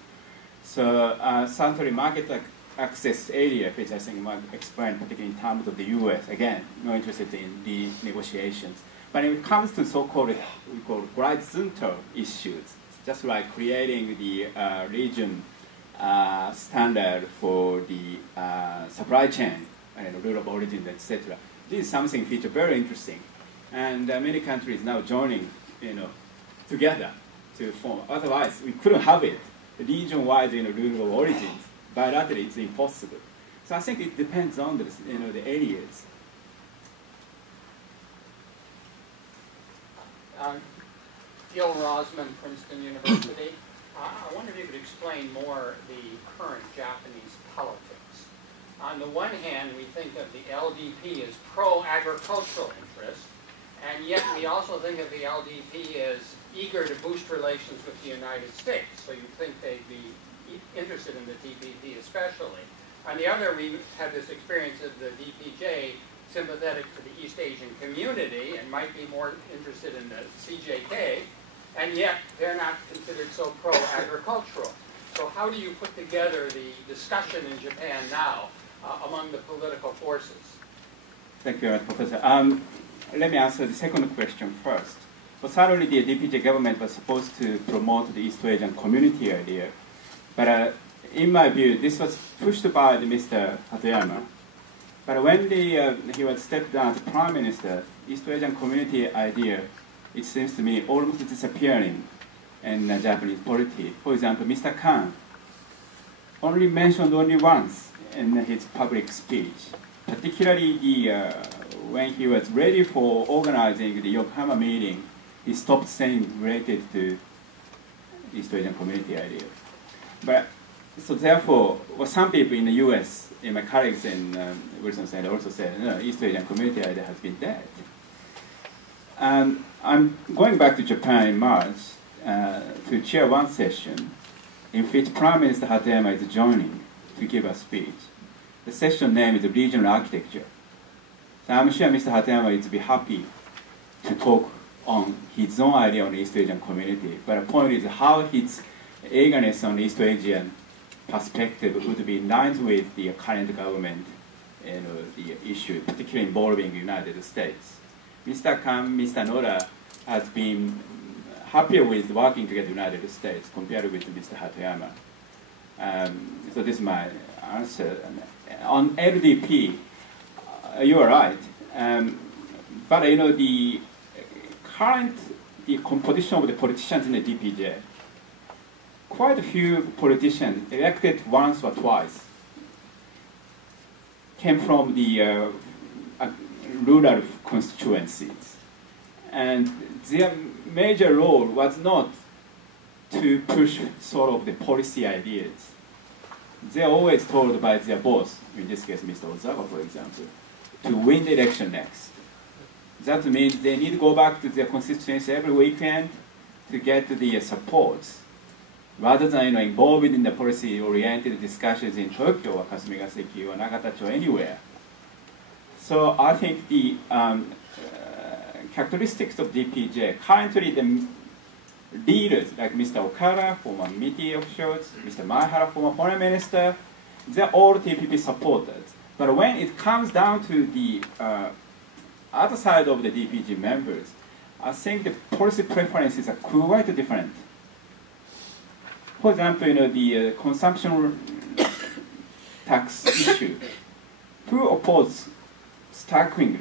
So certainly market access area, which I think Mark explained, particularly in terms of the U.S., again, not interested in the negotiations. But when it comes to so-called we call horizontal issues, just like creating the region standard for the supply chain and rule of origin, etc. This is something which is very interesting, and many countries now joining, together to form. Otherwise, we couldn't have it. Region-wide, rule of origins. Bilaterally, it's impossible. So I think it depends on the areas. Gil Rosman, Princeton University. I wonder if you could explain more the current Japanese politics. On the one hand, we think of the LDP as pro-agricultural interest, and yet we also think of the LDP as eager to boost relations with the United States. So you think they'd be interested in the TPP especially. On the other, we had this experience of the DPJ sympathetic to the East Asian community and might be more interested in the CJK, and yet they're not considered so pro-agricultural. So how do you put together the discussion in Japan now among the political forces? Thank you, Professor. Let me answer the second question first. Well, certainly the DPJ government was supposed to promote the East Asian community idea, but in my view, this was pushed by Mr. Hatoyama. But when he was stepped down as Prime Minister, East Asian community idea, it seems to me, almost disappearing in Japanese politics. For example, Mr. Khan mentioned only once in his public speech, particularly when he was ready for organizing the Yokohama meeting, he stopped saying related to East Asian community idea. But so therefore, some people in the U.S., my colleagues in Wilson Center also said, no, East Asian community idea has been dead. I'm going back to Japan in March to chair one session in which Prime Minister Hatoyama is joining to give a speech. The session name is Regional Architecture. So I'm sure Mr. Hatayama would be happy to talk on his own idea on the East Asian community. But the point is how his eagerness on the East Asian perspective would be in line with the current government and the issue, particularly involving the United States. Mr. Khan, Mr. Noda has been happier with working together with the United States compared with Mr. Hatayama. So this is my answer. On LDP, you are right. But the current composition of the politicians in the DPJ, quite a few politicians elected once or twice came from the rural constituencies. And their major role was not to push sort of the policy ideas. They're always told by their boss, in this case Mr. Ozawa, for example, to win the election next. That means they need to go back to their constituency every weekend to get the support, rather than involved in the policy-oriented discussions in Tokyo or Kasumigaseki or Nagatachi or anywhere. So I think the characteristics of DPJ, currently the leaders like Mr. Okada, former MITI officials, Mr. Maehara, former foreign minister, they're all TPP supporters. But when it comes down to the other side of the DPG members, I think the policy preferences are quite different. For example, the consumption tax issue, who opposed strongly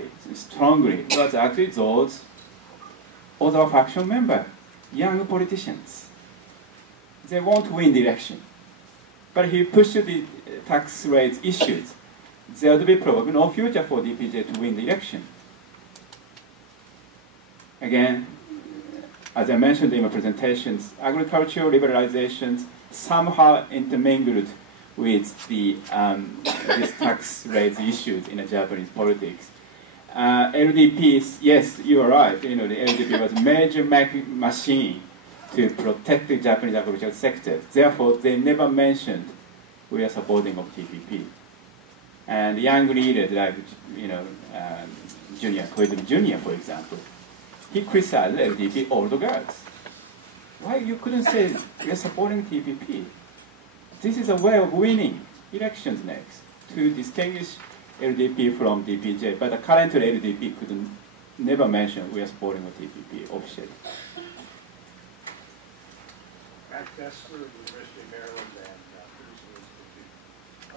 was actually those other faction members, young politicians. They won't win the election. But if you push the tax rate issues, there would be probably no future for DPJ to win the election. Again, as I mentioned in my presentations, agricultural liberalizations somehow intermingled with the these tax rate issues in the Japanese politics. LDPs, yes, you are right. The LDP was a major machine to protect the Japanese agricultural sector. Therefore, they never mentioned we are supporting of TPP. And young leaders like Koizumi Jr., for example, he criticized LDP altogether. Why you couldn't say we are supporting TPP? This is a way of winning elections next to distinguish LDP from DPJ. But currently LDP couldn't never mention we are supporting a TPP officially. Matt Kessler, University of Maryland, and Producing Institute.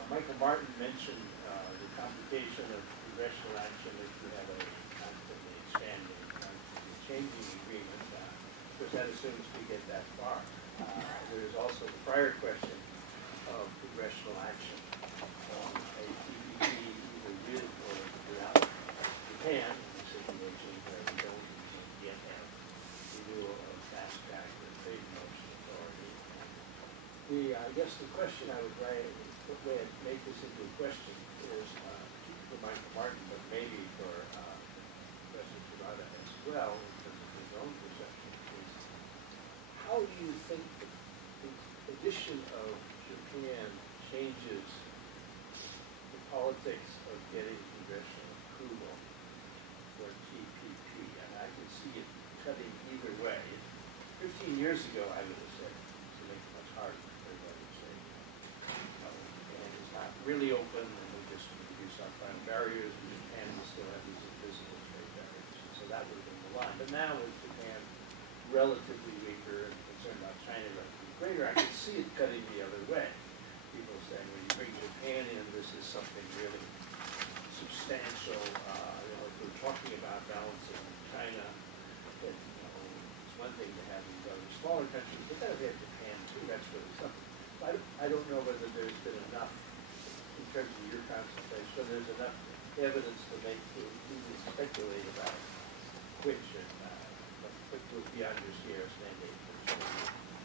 Michael Martin mentioned the complication of congressional action if you have a constantly expanding, constantly changing agreement. Of course, that assumes we get that far. There is also the prior question of congressional action. A TPP either with or without Japan, in a situation where we don't yet have renewal of fast track or trade motion authority. I guess the question I would make this into a question is for Michael Martin, but maybe for President Kurata as well, in terms of his own perception, is how do you think the addition of Japan changes the politics of getting congressional approval for TPP? And I could see it cutting either way. 15 years ago, I would have said to make it much harder. Everybody would say, and it's not really open, and we just reduce our foreign barriers, and Japan will still have these invisible trade barriers. So that would have been the line. But now with Japan relatively weaker and concerned about China relatively greater, I could see it cutting the other way. People saying, when you bring Japan in, this is something really substantial. If we're talking about balancing China, that, it's one thing to have these other smaller countries, but then if they have Japan too, that's really something. I don't know whether there's been enough, in terms of your consultation, so there's enough evidence to make you even speculate about which, and what goes beyond your CRS mandate,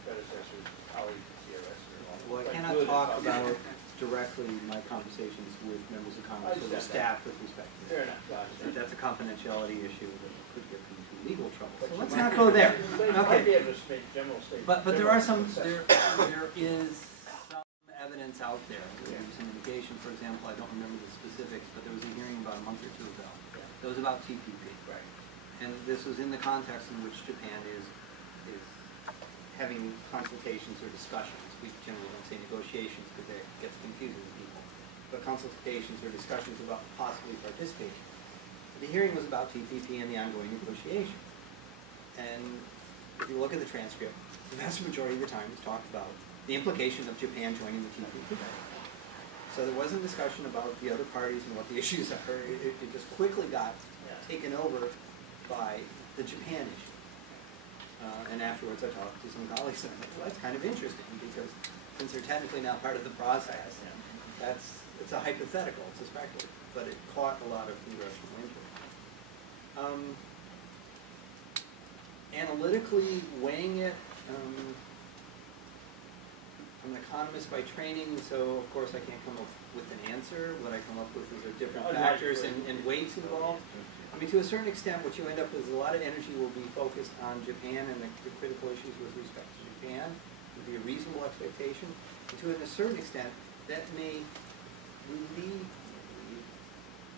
predecessors, colleagues at CRS are all Well, I quite cannot good talk about about directly my conversations with members of Congress or the staff with respect to Fair it. enough. That's a confidentiality issue that could get into legal trouble. But So you let's might not be- go there. You might be Okay. able to make general statements. But there are some, general there is some evidence out there. There was some indication, for example, I don't remember the specifics, but there was a hearing about a month or two ago It was about TPP. Right. And this was in the context in which Japan is having consultations or discussions. We generally don't say negotiations because it gets confusing to people. But consultations or discussions about possibly participating. The hearing was about TPP and the ongoing negotiations. And if you look at the transcript, the vast majority of the time it's talked about the implication of Japan joining the TPP. So there wasn't discussion about the other parties and what the issues are. It just quickly got taken over by the Japan issue. And afterwards I talked to some colleagues and I'm like, well, that's kind of interesting because since they're technically not part of the process, it's a hypothetical, it's a speculative, but it caught a lot of congressional interest. Analytically weighing it, I'm an economist by training, so of course I can't come up with an answer. What I come up with is there are different factors and weights involved. I mean, to a certain extent, what you end up with is a lot of energy will be focused on Japan and the critical issues with respect to Japan. It would be a reasonable expectation. And to a certain extent, that may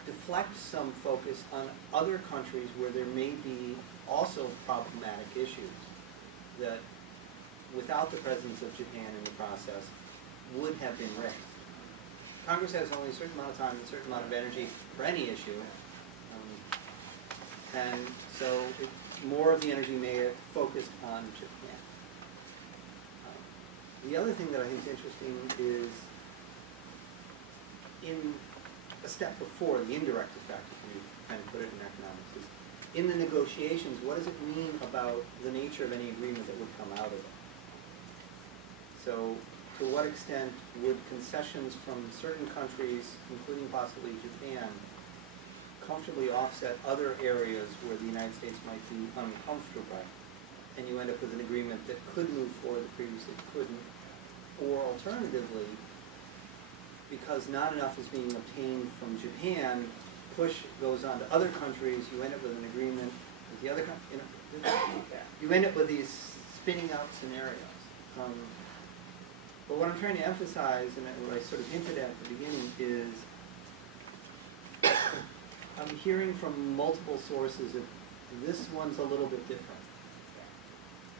deflect some focus on other countries where there may be also problematic issues that, without the presence of Japan in the process, would have been raised. Congress has only a certain amount of time and a certain amount of energy for any issue. And so more of the energy may have focused on Japan. The other thing that I think is interesting is in a step before, the indirect effect, if you kind of put it in economics, is in the negotiations, what does it mean about the nature of any agreement that would come out of it? So to what extent would concessions from certain countries, including possibly Japan, comfortably offset other areas where the United States might be uncomfortable, and you end up with an agreement that could move forward that previously couldn't? Or alternatively, because not enough is being obtained from Japan, push goes on to other countries, you end up with an agreement with the other country. You end up with these spinning out scenarios. But what I'm trying to emphasize, and what I sort of hinted at the beginning, is I'm hearing from multiple sources that this one's a little bit different.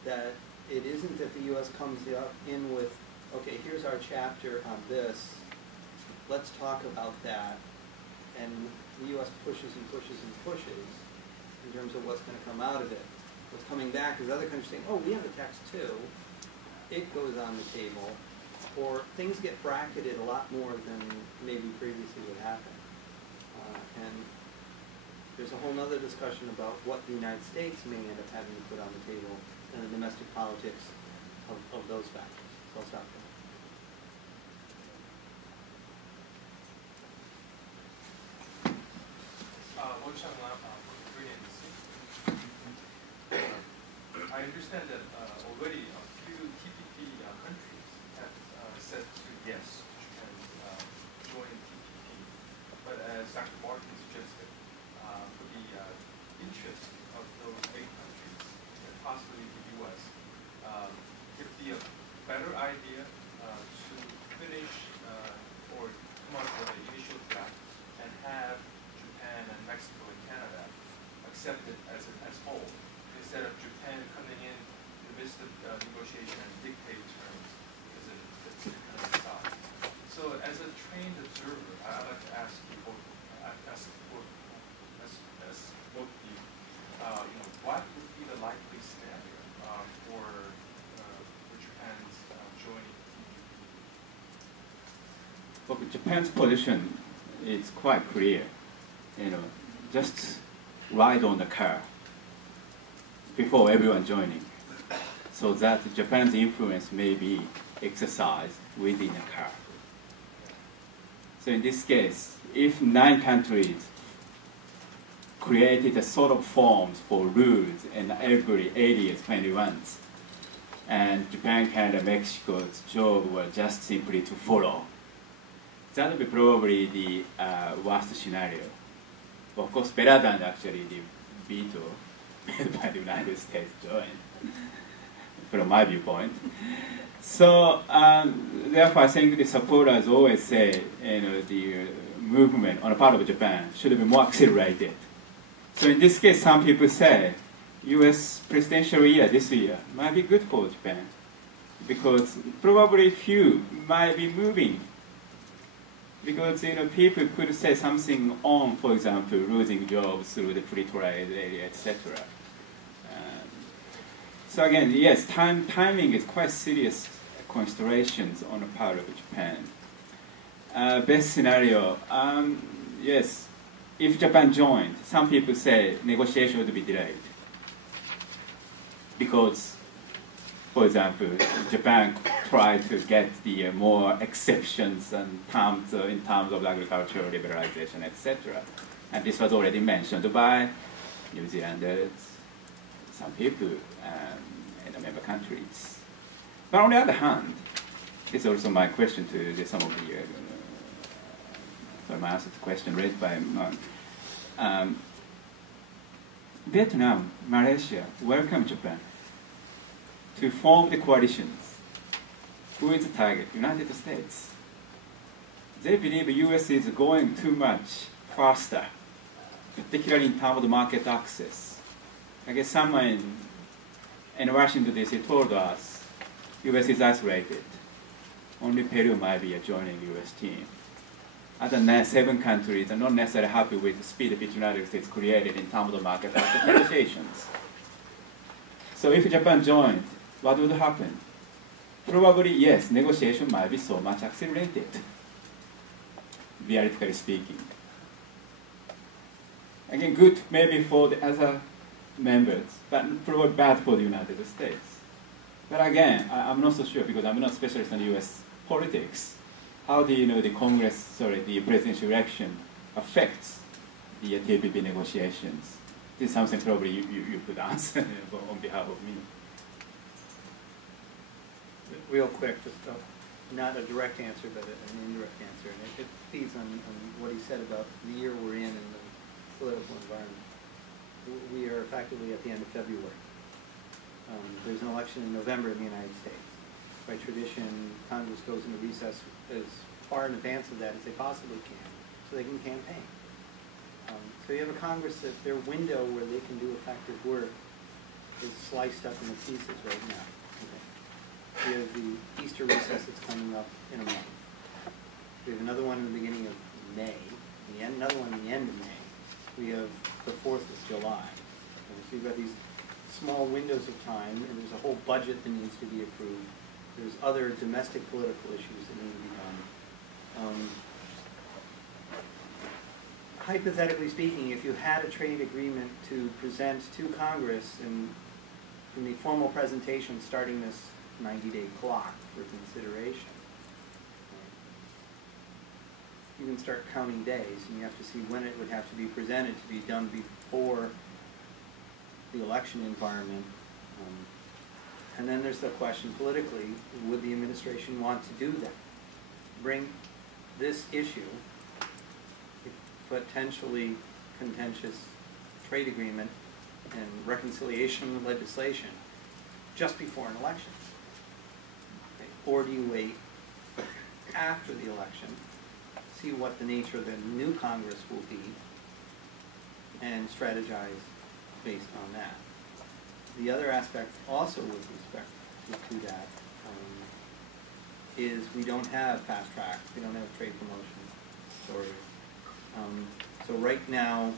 That it isn't that the U.S. comes in with, okay, here's our chapter on this, let's talk about that, and the U.S. pushes and pushes and pushes in terms of what's going to come out of it. What's coming back is other countries saying, oh, we have a text too, it goes on the table, or things get bracketed a lot more than maybe previously would happen. And there's a whole other discussion about what the United States may end up having to put on the table and the domestic politics of those factors. So I'll stop there. I understand that already a few TPP countries have said yes to Japan joining TPP. But as Dr. Martin suggested, for the interest of those 8 countries, and possibly the U.S., it would be a better idea to finish or come up with an initial draft and have Japan and Mexico and Canada accept it as whole, instead of Japan coming in the midst of negotiation and dictate terms, because it's kind of side. So as a trained observer, I'd like to ask you both, both of you, what would be the likely scenario for Japan's joining TPP? Look, Japan's position is quite clear. Just ride on the car before everyone joining, so that Japan's influence may be exercised within the car. So in this case, if 9 countries created a sort of forms for rules and every areas when it wants, and Japan, Canada, Mexico's job was just simply to follow, that would be probably the worst scenario. Of course, better than actually the veto by the United States join, from my viewpoint. So therefore, I think the supporters always say, the movement on the part of Japan should be more accelerated So in this case, some people say U.S. presidential year this year might be good for Japan because probably few might be moving. Because people could say something on, for example, losing jobs through the free trade area, etc. So again, yes, timing is quite serious considerations on the part of Japan. Best scenario, yes, if Japan joined, some people say negotiation would be delayed because, for example, Japan tried to get the more exceptions and terms in terms of agricultural liberalization, etc. And this was already mentioned by New Zealanders, some people, and the member countries. But on the other hand, this is also my question to some of the my answer to the question raised by Mark. Vietnam, Malaysia welcome Japan to form the coalitions. Who is the target? United States. They believe the U.S. is going too much faster, particularly in terms of market access. I guess someone in Washington, D.C. told us U.S. is isolated. Only Peru might be joining U.S. team. Other than 7 countries are not necessarily happy with the speed at which the United States created in terms of market access negotiations. So if Japan joined, what would happen? Probably, yes, negotiation might be so much accelerated, theoretically speaking. Again, good maybe for the other members, but probably bad for the United States. But again, I'm not so sure because I'm not a specialist in U.S. politics. How do the the presidential election affects the TPP negotiations? This is something probably you could answer on behalf of me. Real quick, just not a direct answer, but an indirect answer, and it feeds on what he said about the year we're in and the political environment. We are effectively at the end of February. There's an election in November in the United States. By tradition, Congress goes into recess as far in advance of that as they possibly can, so they can campaign. So you have a Congress that their window where they can do effective work is sliced up into pieces right now. We have the Easter recess that's coming up in a month. We have another one in the beginning of May, another one in the end of May. We have the 4th of July. So you've got these small windows of time, and there's a whole budget that needs to be approved. There's other domestic political issues that need to be done. Hypothetically speaking, if you had a trade agreement to present to Congress in the formal presentation starting this 90-day clock for consideration, you can start counting days, and you have to see when it would have to be presented to be done before the election environment. And then there's the question politically, would the administration want to do that? Bring this issue, potentially contentious trade agreement and reconciliation legislation, just before an election? Okay. Or do you wait after the election, see what the nature of the new Congress will be, and strategize based on that? The other aspect also with respect to that is we don't have fast track, we don't have trade promotion stories. So right now,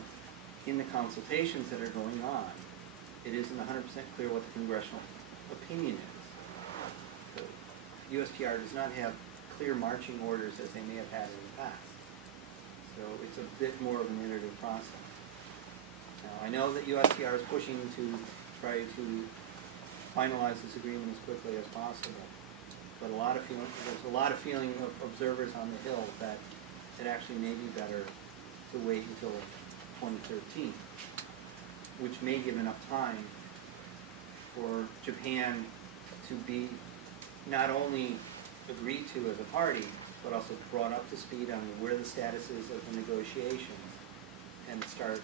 in the consultations that are going on, it isn't 100% clear what the congressional opinion is. So USTR does not have clear marching orders as they may have had in the past. So it's a bit more of an iterative process. Now, I know that USTR is pushing to try to finalize this agreement as quickly as possible, but there's a lot of feeling of observers on the Hill that it actually may be better to wait until 2013, which may give enough time for Japan to be not only agreed to as a party, but also brought up to speed on where the status is of the negotiations and start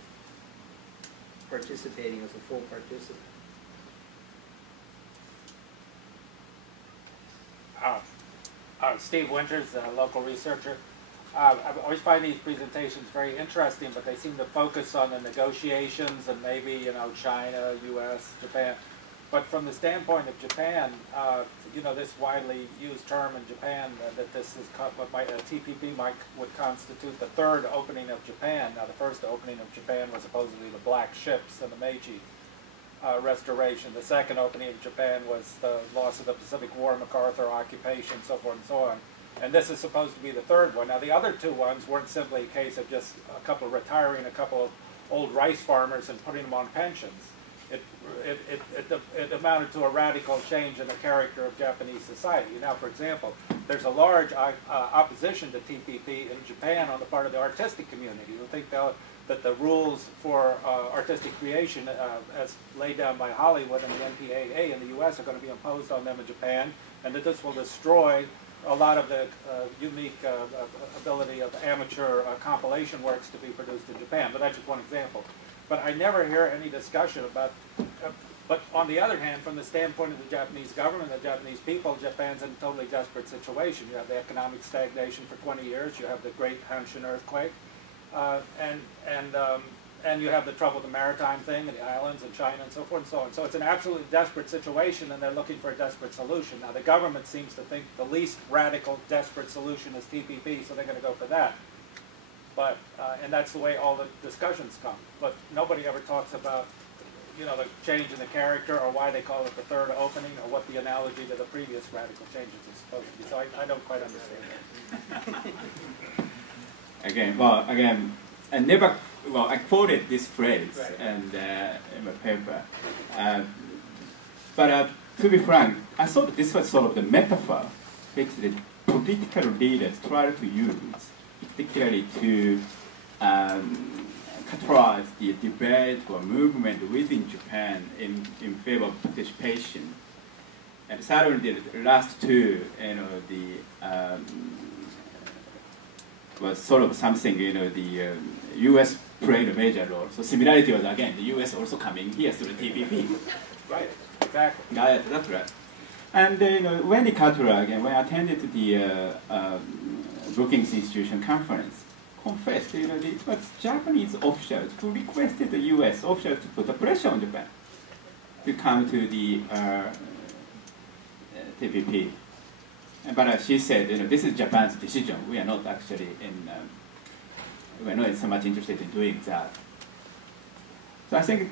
participating as a full participant. Steve Winters, a local researcher. I always find these presentations very interesting, but they seem to focus on the negotiations and maybe, you know, China, U.S., Japan. But from the standpoint of Japan, you know, this widely used term in Japan that this is what TPP would constitute the third opening of Japan. Now, the first opening of Japan was supposedly the black ships and the Meiji restoration. The second opening of Japan was the loss of the Pacific War, MacArthur occupation, so forth and so on. And this is supposed to be the third one. Now, the other two ones weren't simply a case of just retiring a couple of old rice farmers and putting them on pensions. It amounted to a radical change in the character of Japanese society. Now, for example, there's a large opposition to TPP in Japan on the part of the artistic community who think that the rules for artistic creation, as laid down by Hollywood and the NPAA in the U.S., are going to be imposed on them in Japan, and that this will destroy a lot of the unique ability of amateur compilation works to be produced in Japan. But that's just one example. But I never hear any discussion about, but on the other hand, from the standpoint of the Japanese government, the Japanese people, Japan's in a totally desperate situation. You have the economic stagnation for 20 years, you have the great Hanshin earthquake, and you have the trouble with the maritime thing, and the islands, and China, and so forth and so on. So it's an absolutely desperate situation, and they're looking for a desperate solution. Now, the government seems to think the least radical, desperate solution is TPP, so they're going to go for that. But, and that's the way all the discussions come. But nobody ever talks about, you know, the change in the character or why they call it the third opening or what the analogy to the previous radical changes is supposed to be. So I don't quite understand that. I quoted this phrase and, in my paper. But to be frank, I thought this was sort of the metaphor which the political leaders try to use, particularly to catalyze the debate or movement within Japan in favor of participation. And certainly the last two, you know, was sort of something, you know, the U.S. played a major role. So similarity was, again, the U.S. also coming here through the TPP. Right, exactly. Yeah, that's right. And, you know, Wendy Carter, again, when I attended the Brookings Institution conference, confessed, you know, it was Japanese officials who requested the U.S. officials to put a pressure on Japan to come to the TPP. But she said, you know, this is Japan's decision. We are not actually we're not so much interested in doing that. So I think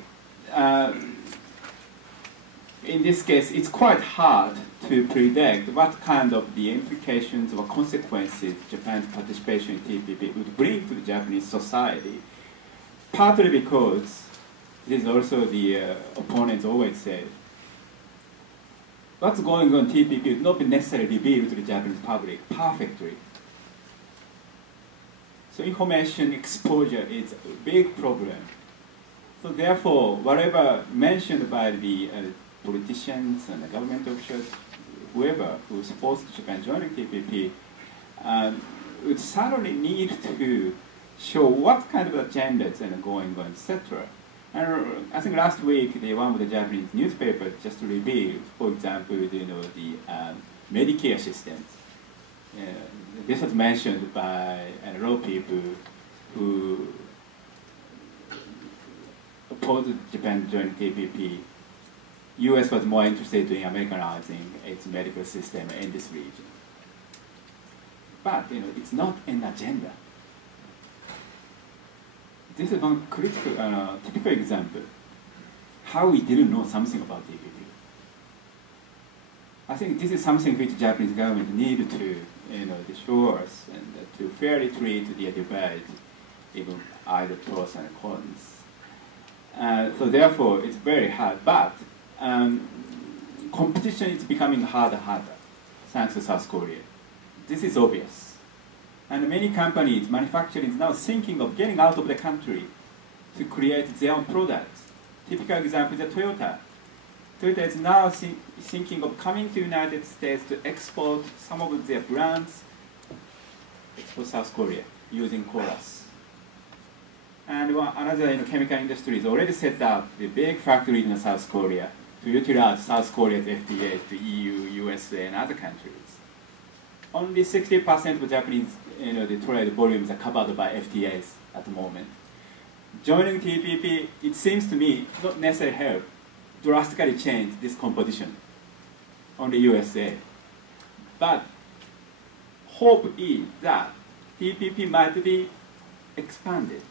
in this case, it's quite hard to predict what kind of the implications or consequences Japan's participation in TPP would bring to the Japanese society, partly because this is also the opponents always say, what's going on in TPP would not be necessarily revealed to the Japanese public perfectly. So information exposure is a big problem. So therefore, whatever mentioned by the politicians and the government officials, whoever who supports Japan joining TPP, would certainly need to show what kind of agendas are going on, etc. And I think last week, one of the Japanese newspapers just revealed, for example, you know, the Medicare systems. This was mentioned by a lot of people who opposed Japan joining TPP. U.S. was more interested in Americanizing its medical system in this region. But, you know, it's not an agenda. This is one critical, typical example, how we didn't know something about TPP. I think this is something which the Japanese government needed to, you know, show us and to fairly treat the debate, even either pros and cons. So therefore, it's very hard. But competition is becoming harder and harder, thanks to South Korea. This is obvious. And many companies, manufacturing, is now thinking of getting out of the country to create their own products. Typical example is Toyota. Toyota is now thinking of coming to the United States to export some of their brands to South Korea using Chorus. And another chemical industry is already set up the big factory in South Korea to utilize South Korea's FTA to EU, USA, and other countries. only 60% of Japanese, the trade volumes are covered by FTAs at the moment. Joining TPP, it seems to me, not necessarily help drastically change this composition on the USA. But hope is that TPP might be expanded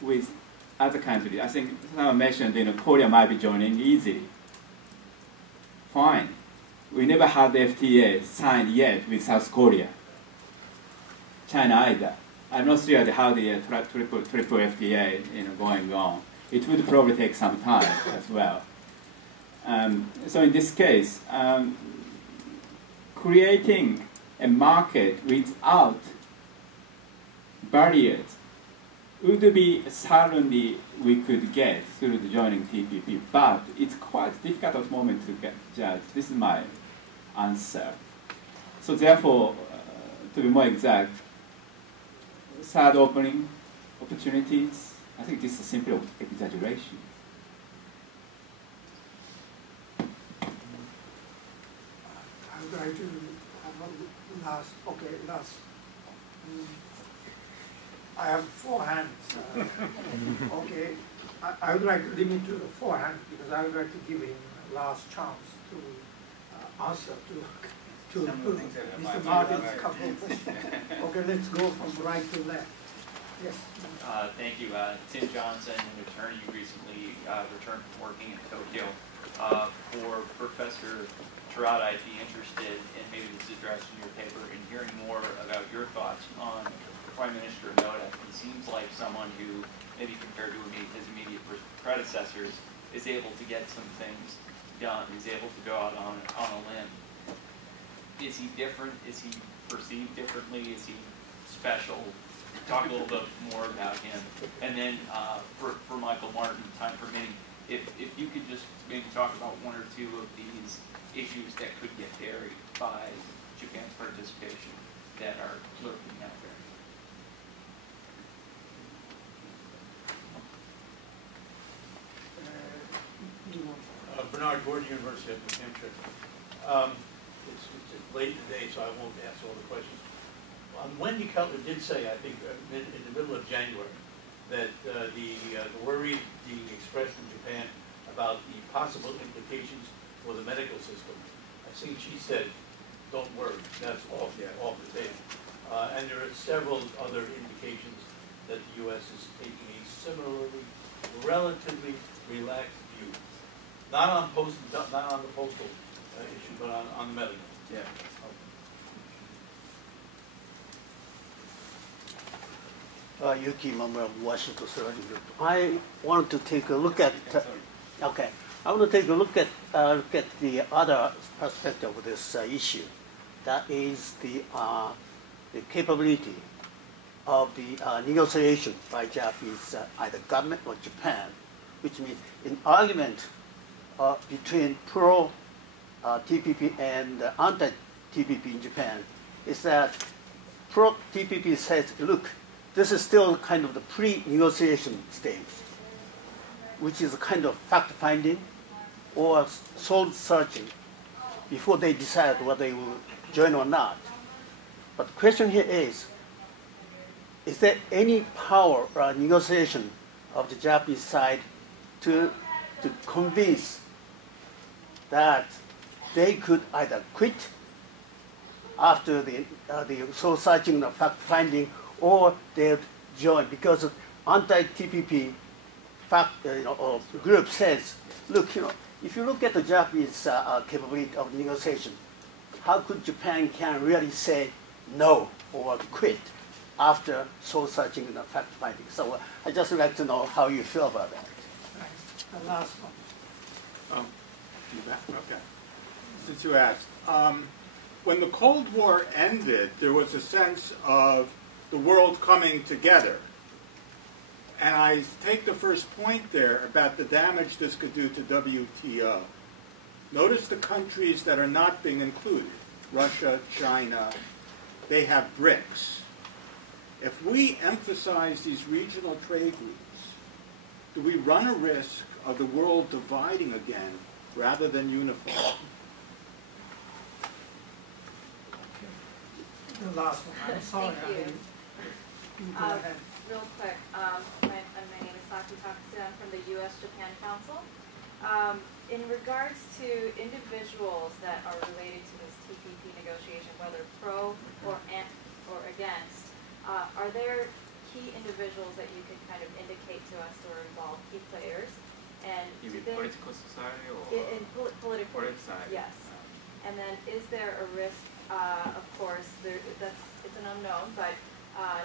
with other countries. I think someone mentioned, Korea might be joining easily. Fine. We never had the FTA signed yet with South Korea. China either. I'm not sure how the triple FTA going on. It would probably take some time as well. So in this case, creating a market without barriers would be certainly we could get through the joining TPP, but it's quite difficult at the moment to get judged. This is my answer. So therefore, to be more exact, third opening opportunities, I think this is simply exaggeration. I would like to have last. I have 4 hands. Okay, I would like to limit to the 4 hands because I would like to give him last chance to answer to Mr. Martin's couple of questions. Okay, let's go from right to left. Yes. Thank you. Tim Johnson, an attorney, recently returned from working in Tokyo. For Professor Terada, I'd be interested, and maybe this is addressed in your paper, in hearing more about your thoughts on Prime Minister Noda. He seems like someone who, maybe compared to his immediate predecessors, is able to get some things done. He's able to go out on a limb. Is he different? Is he perceived differently? Is he special? Talk a little bit more about him. And then for Michael Martin, time permitting, if you could just maybe talk about 1 or 2 of these issues that could get buried by Japan's participation that are lurking out there. Bernard Gordon, University of New Hampshire. It's late in the day, so I won't ask all the questions. Wendy Cutler did say, I think, in the middle of January, that the worry being expressed in Japan about the possible implications for the medical system. I think she said, don't worry, that's off the table. And there are several other indications that the U.S. is taking a similarly relatively relaxed view. Not on the postal issue, but on the medical. Yeah. Yuki Mamura, Washington Surgeon Group. I want to take a look at. I want to take a look at the other perspective of this issue. That is the capability of the negotiation by Japanese either government or Japan, which means an argument between pro TPP and anti-TPP in Japan is that pro TPP says, look, this is still kind of the pre-negotiation stage, which is a kind of fact-finding or soul-searching before they decide whether they will join or not. But the question here is there any power or negotiation of the Japanese side to convince that they could either quit after the soul-searching or fact-finding, or they'll join, because anti-TPP group says, look, if you look at the Japanese capability of negotiation, how could Japan can really say no or quit after soul-searching and fact-finding? So I just would like to know how you feel about that. Thanks. The last one. Okay. Since you asked, when the Cold War ended, there was a sense of the world coming together. And I take the first point there about the damage this could do to WTO. Notice the countries that are not being included. Russia, China, they have BRICS. If we emphasize these regional trade routes, do we run a risk of the world dividing again rather than unifying? the last one. I'm sorry. Thank you. You go ahead. Real quick, my name is Saki Takase. I'm from the U.S.-Japan Council. In regards to individuals that are related to this TPP negotiation, whether pro or against, are there key individuals that you could kind of indicate to us who are involved, key players? And You mean political society or in political side? yes. And then is there a risk, of course, it's an unknown, but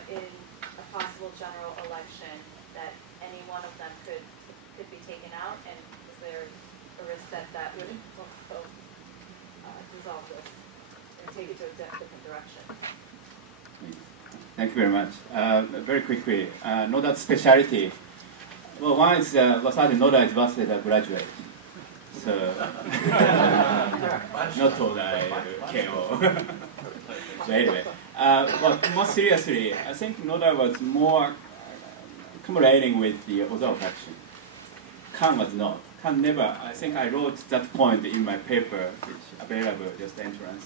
in a possible general election that any one of them could be taken out, and is there a risk that would also resolve this and take it to a different direction? Thank you very much. Very quickly, NODA specialty. Well, one is Wasati NODA is was a graduate. So, not Todai, KO. So anyway, but more seriously, I think NODA was more accumulating with the Ozawa faction. Kan was not. Kan never, I think I wrote that point in my paper, which is available, just entrance.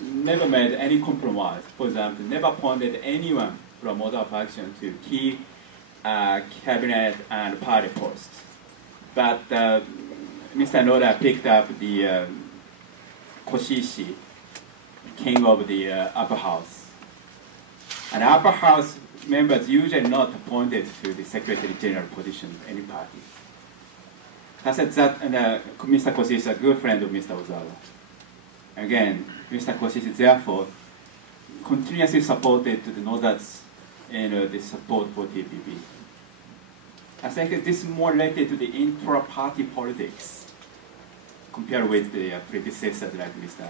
Never made any compromise. For example, never appointed anyone from Ozawa faction to key cabinet and party posts. But Mr. Noda picked up the Koshishi, king of the upper house. And upper house members usually not appointed to the secretary general position of any party. I said that Mr. Koshishi is a good friend of Mr. Ozawa. Again, Mr. Koshishi therefore continuously supported the Noda's the support for TPP. I think this is more related to the intra-party politics compared with the predecessors like Mr.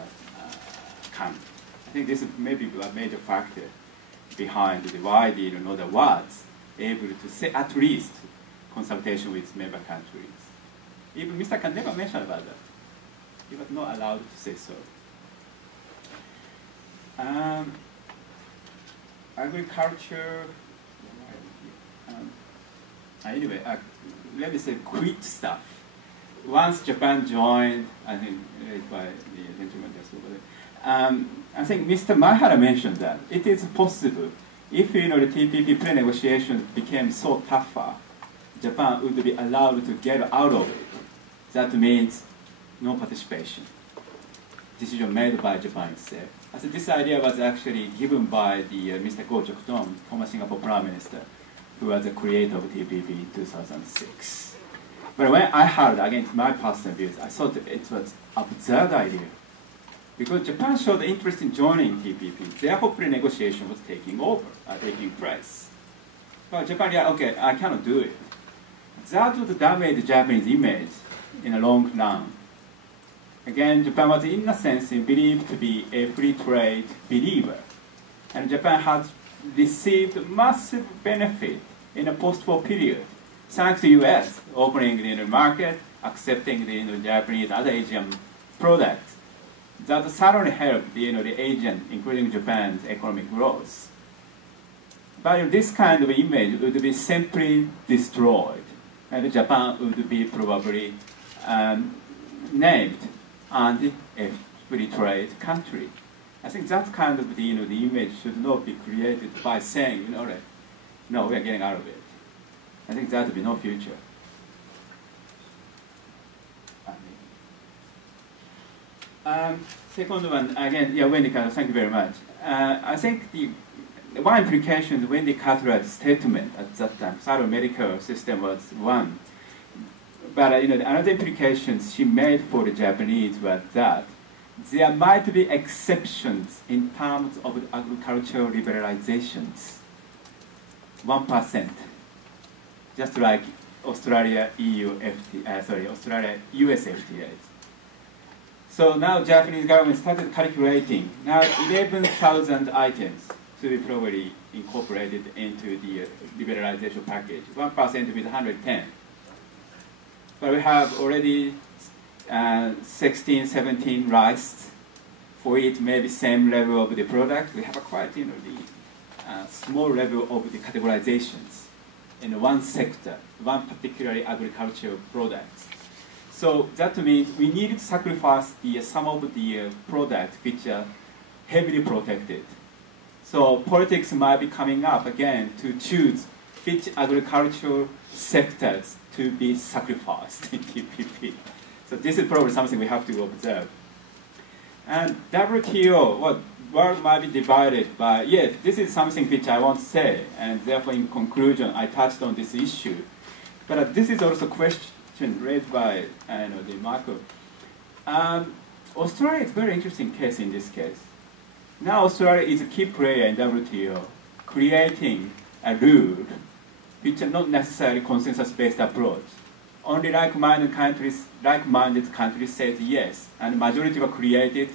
Kan. I think this is maybe a major factor behind why the Noda was able to say at least consultation with member countries. Even Mr. Kan never mentioned about that. He was not allowed to say so. Agriculture. Anyway, let me say quick stuff. Once Japan joined, I think by the gentleman just over there, I think Mr. Mahara mentioned that it is possible if the TPP pre-negotiations became so tougher, Japan would be allowed to get out of it. That means no participation. Decision made by Japan itself. I think this idea was actually given by the Mr. Goh Chok-tong, former Singapore Prime Minister, who was the creator of TPP in 2006. But when I heard, again, my personal views, I thought it was an absurd idea. Because Japan showed interest in joining TPP, therefore pre-negotiation was taking place. But Japan, yeah, okay, I cannot do it. That would damage the Japanese image in the long run. Again, Japan was in a sense believed to be a free trade believer. And Japan had received massive benefit in a post-war period, thanks to U.S. opening the market, accepting the Japanese other Asian products. That certainly helped the Asian, including Japan's economic growth. But this kind of image would be simply destroyed, and Japan would be probably named as a free trade country. I think that kind of the image should not be created by saying, no, we are getting out of it. I think that would be no future. Second one, again, yeah, Wendy Cartwright, thank you very much. I think the one implication, Wendy Cartwright's statement at that time, thorough medical system was one. But another implication she made for the Japanese was that there might be exceptions in terms of agricultural liberalizations. 1%, just like Australia, Australia, US FTAs. So now Japanese government started calculating now 11,000 items to be probably incorporated into the liberalization package. 1% with 110. But we have already 16, 17 rice. For it, maybe same level of the product. We have a quite the small level of the categorizations in one sector, one particularly agricultural product. So that means we need to sacrifice some of the products which are heavily protected. So politics might be coming up again to choose which agricultural sectors to be sacrificed in TPP. So this is probably something we have to observe. And WTO, well, world might be divided by, yes, this is something which I want to say, and therefore in conclusion, I touched on this issue. But this is also a question raised by the Marco. Australia is a very interesting case in this case. Now Australia is a key player in WTO, creating a rule which is not necessarily consensus-based approach. Only like-minded countries said yes, and majority were created.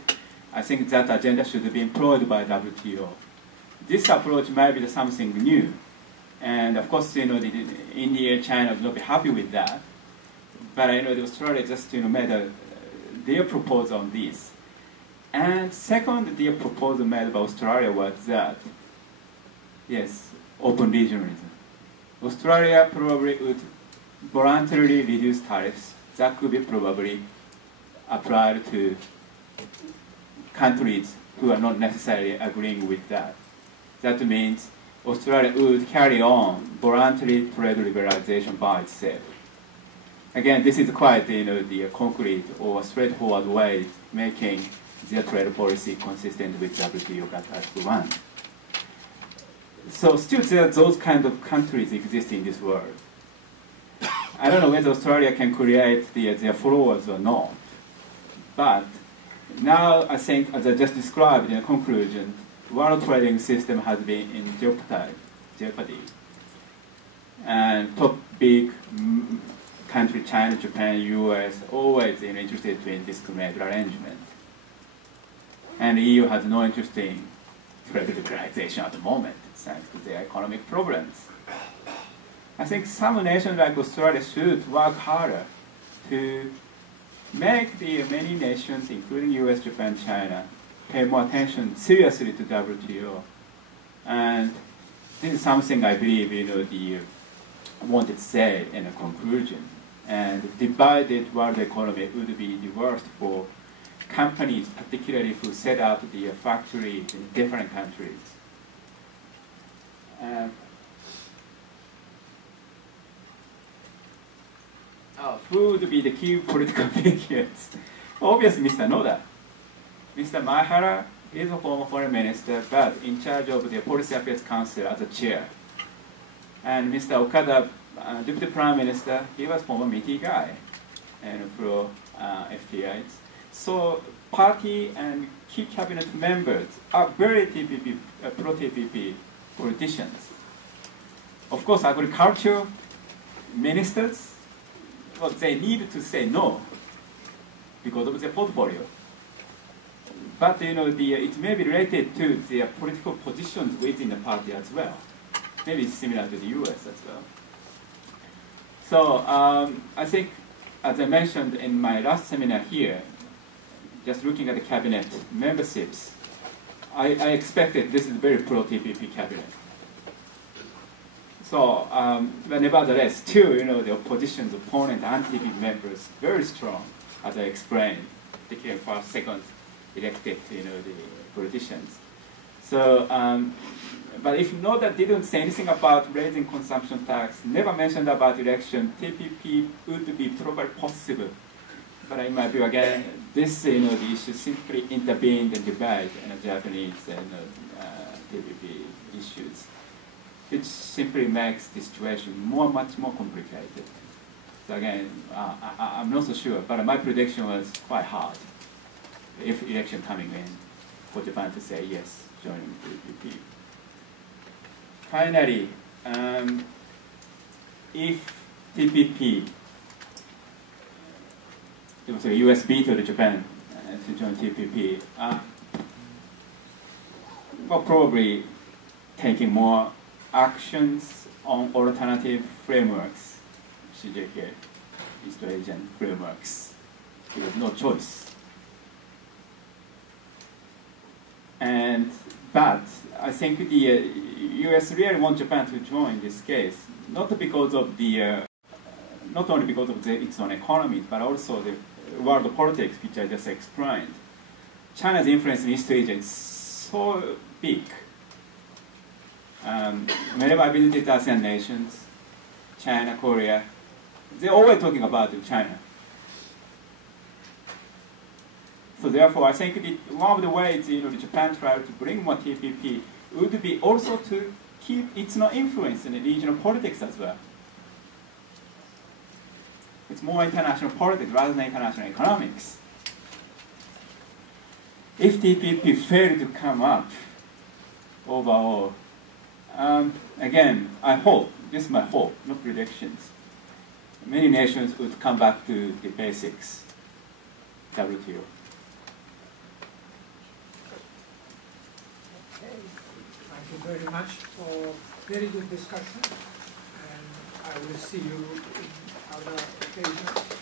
I think that agenda should be employed by WTO. This approach might be something new, and of course, India, China will not be happy with that. But the Australia just made their proposal on this. And second, their proposal made by Australia was that, yes, open regionalism. Australia probably would voluntarily reduce tariffs. That could be probably applied to countries who are not necessarily agreeing with that. That means Australia would carry on voluntary trade liberalization by itself. Again, this is quite the concrete or straightforward way of making their trade policy consistent with WTO Article 1. So still there are those kind of countries exist in this world. I don't know whether Australia can create their followers or not. But now I think, as I just described in a conclusion, world trading system has been in jeopardy. And top big country, China, Japan, US, always interested in discriminatory arrangement. And the EU has no interest in trade liberalization at the moment, thanks to their economic problems. I think some nations like Australia should work harder to make the many nations, including US, Japan, China, pay more attention seriously to WTO. And this is something I believe I wanted to say in a conclusion. And divided world economy would be the worst for companies, particularly who set up the factories in different countries. Who would be the key political figures? Obviously, Mr. Noda. Mr. Maihara is a former foreign minister, but in charge of the Policy Affairs Council as a chair. And Mr. Okada, Deputy Prime Minister, he was former MITI guy and pro FTIs. So party and key cabinet members are very TPP, pro-TPP politicians. Of course, agriculture ministers, well, they need to say no because of their portfolio. But it may be related to their political positions within the party as well. Maybe it's similar to the US as well. So I think, as I mentioned in my last seminar here, just looking at the cabinet memberships, I expected this is very pro-TPP cabinet. So, but nevertheless, still, the opposition's opponent, anti-TPP members, very strong, as I explained, particularly first, second elected, the politicians. So, but if Noda didn't say anything about raising consumption tax, never mentioned about election, TPP would be probably possible. But in my view, again, this, the issue simply intervened in debate in the Japanese TPP issues, which simply makes the situation much more complicated. So again, I'm not so sure, but my prediction was quite hard. If election coming in, for Japan to say yes, joining TPP. Finally, if TPP, it was a US vetoed Japan to join TPP, well, probably taking more actions on alternative frameworks, CJK, East Asian frameworks. There was no choice. But I think the US really want Japan to join this case, not because of not only because of its own economy, but also the world politics, which I just explained. China's influence in East Asia is so big. Whenever I visited ASEAN nations, China, Korea, they're always talking about China. So therefore, I think one of the ways Japan tried to bring more TPP would be also to keep its influence in the regional politics as well. It's more international politics rather than international economics. If TPP failed to come up overall, again, I hope, this is my hope, no predictions, many nations would come back to the basics, WTO. Okay. Thank you very much for very good discussion, and I will see you in other occasions.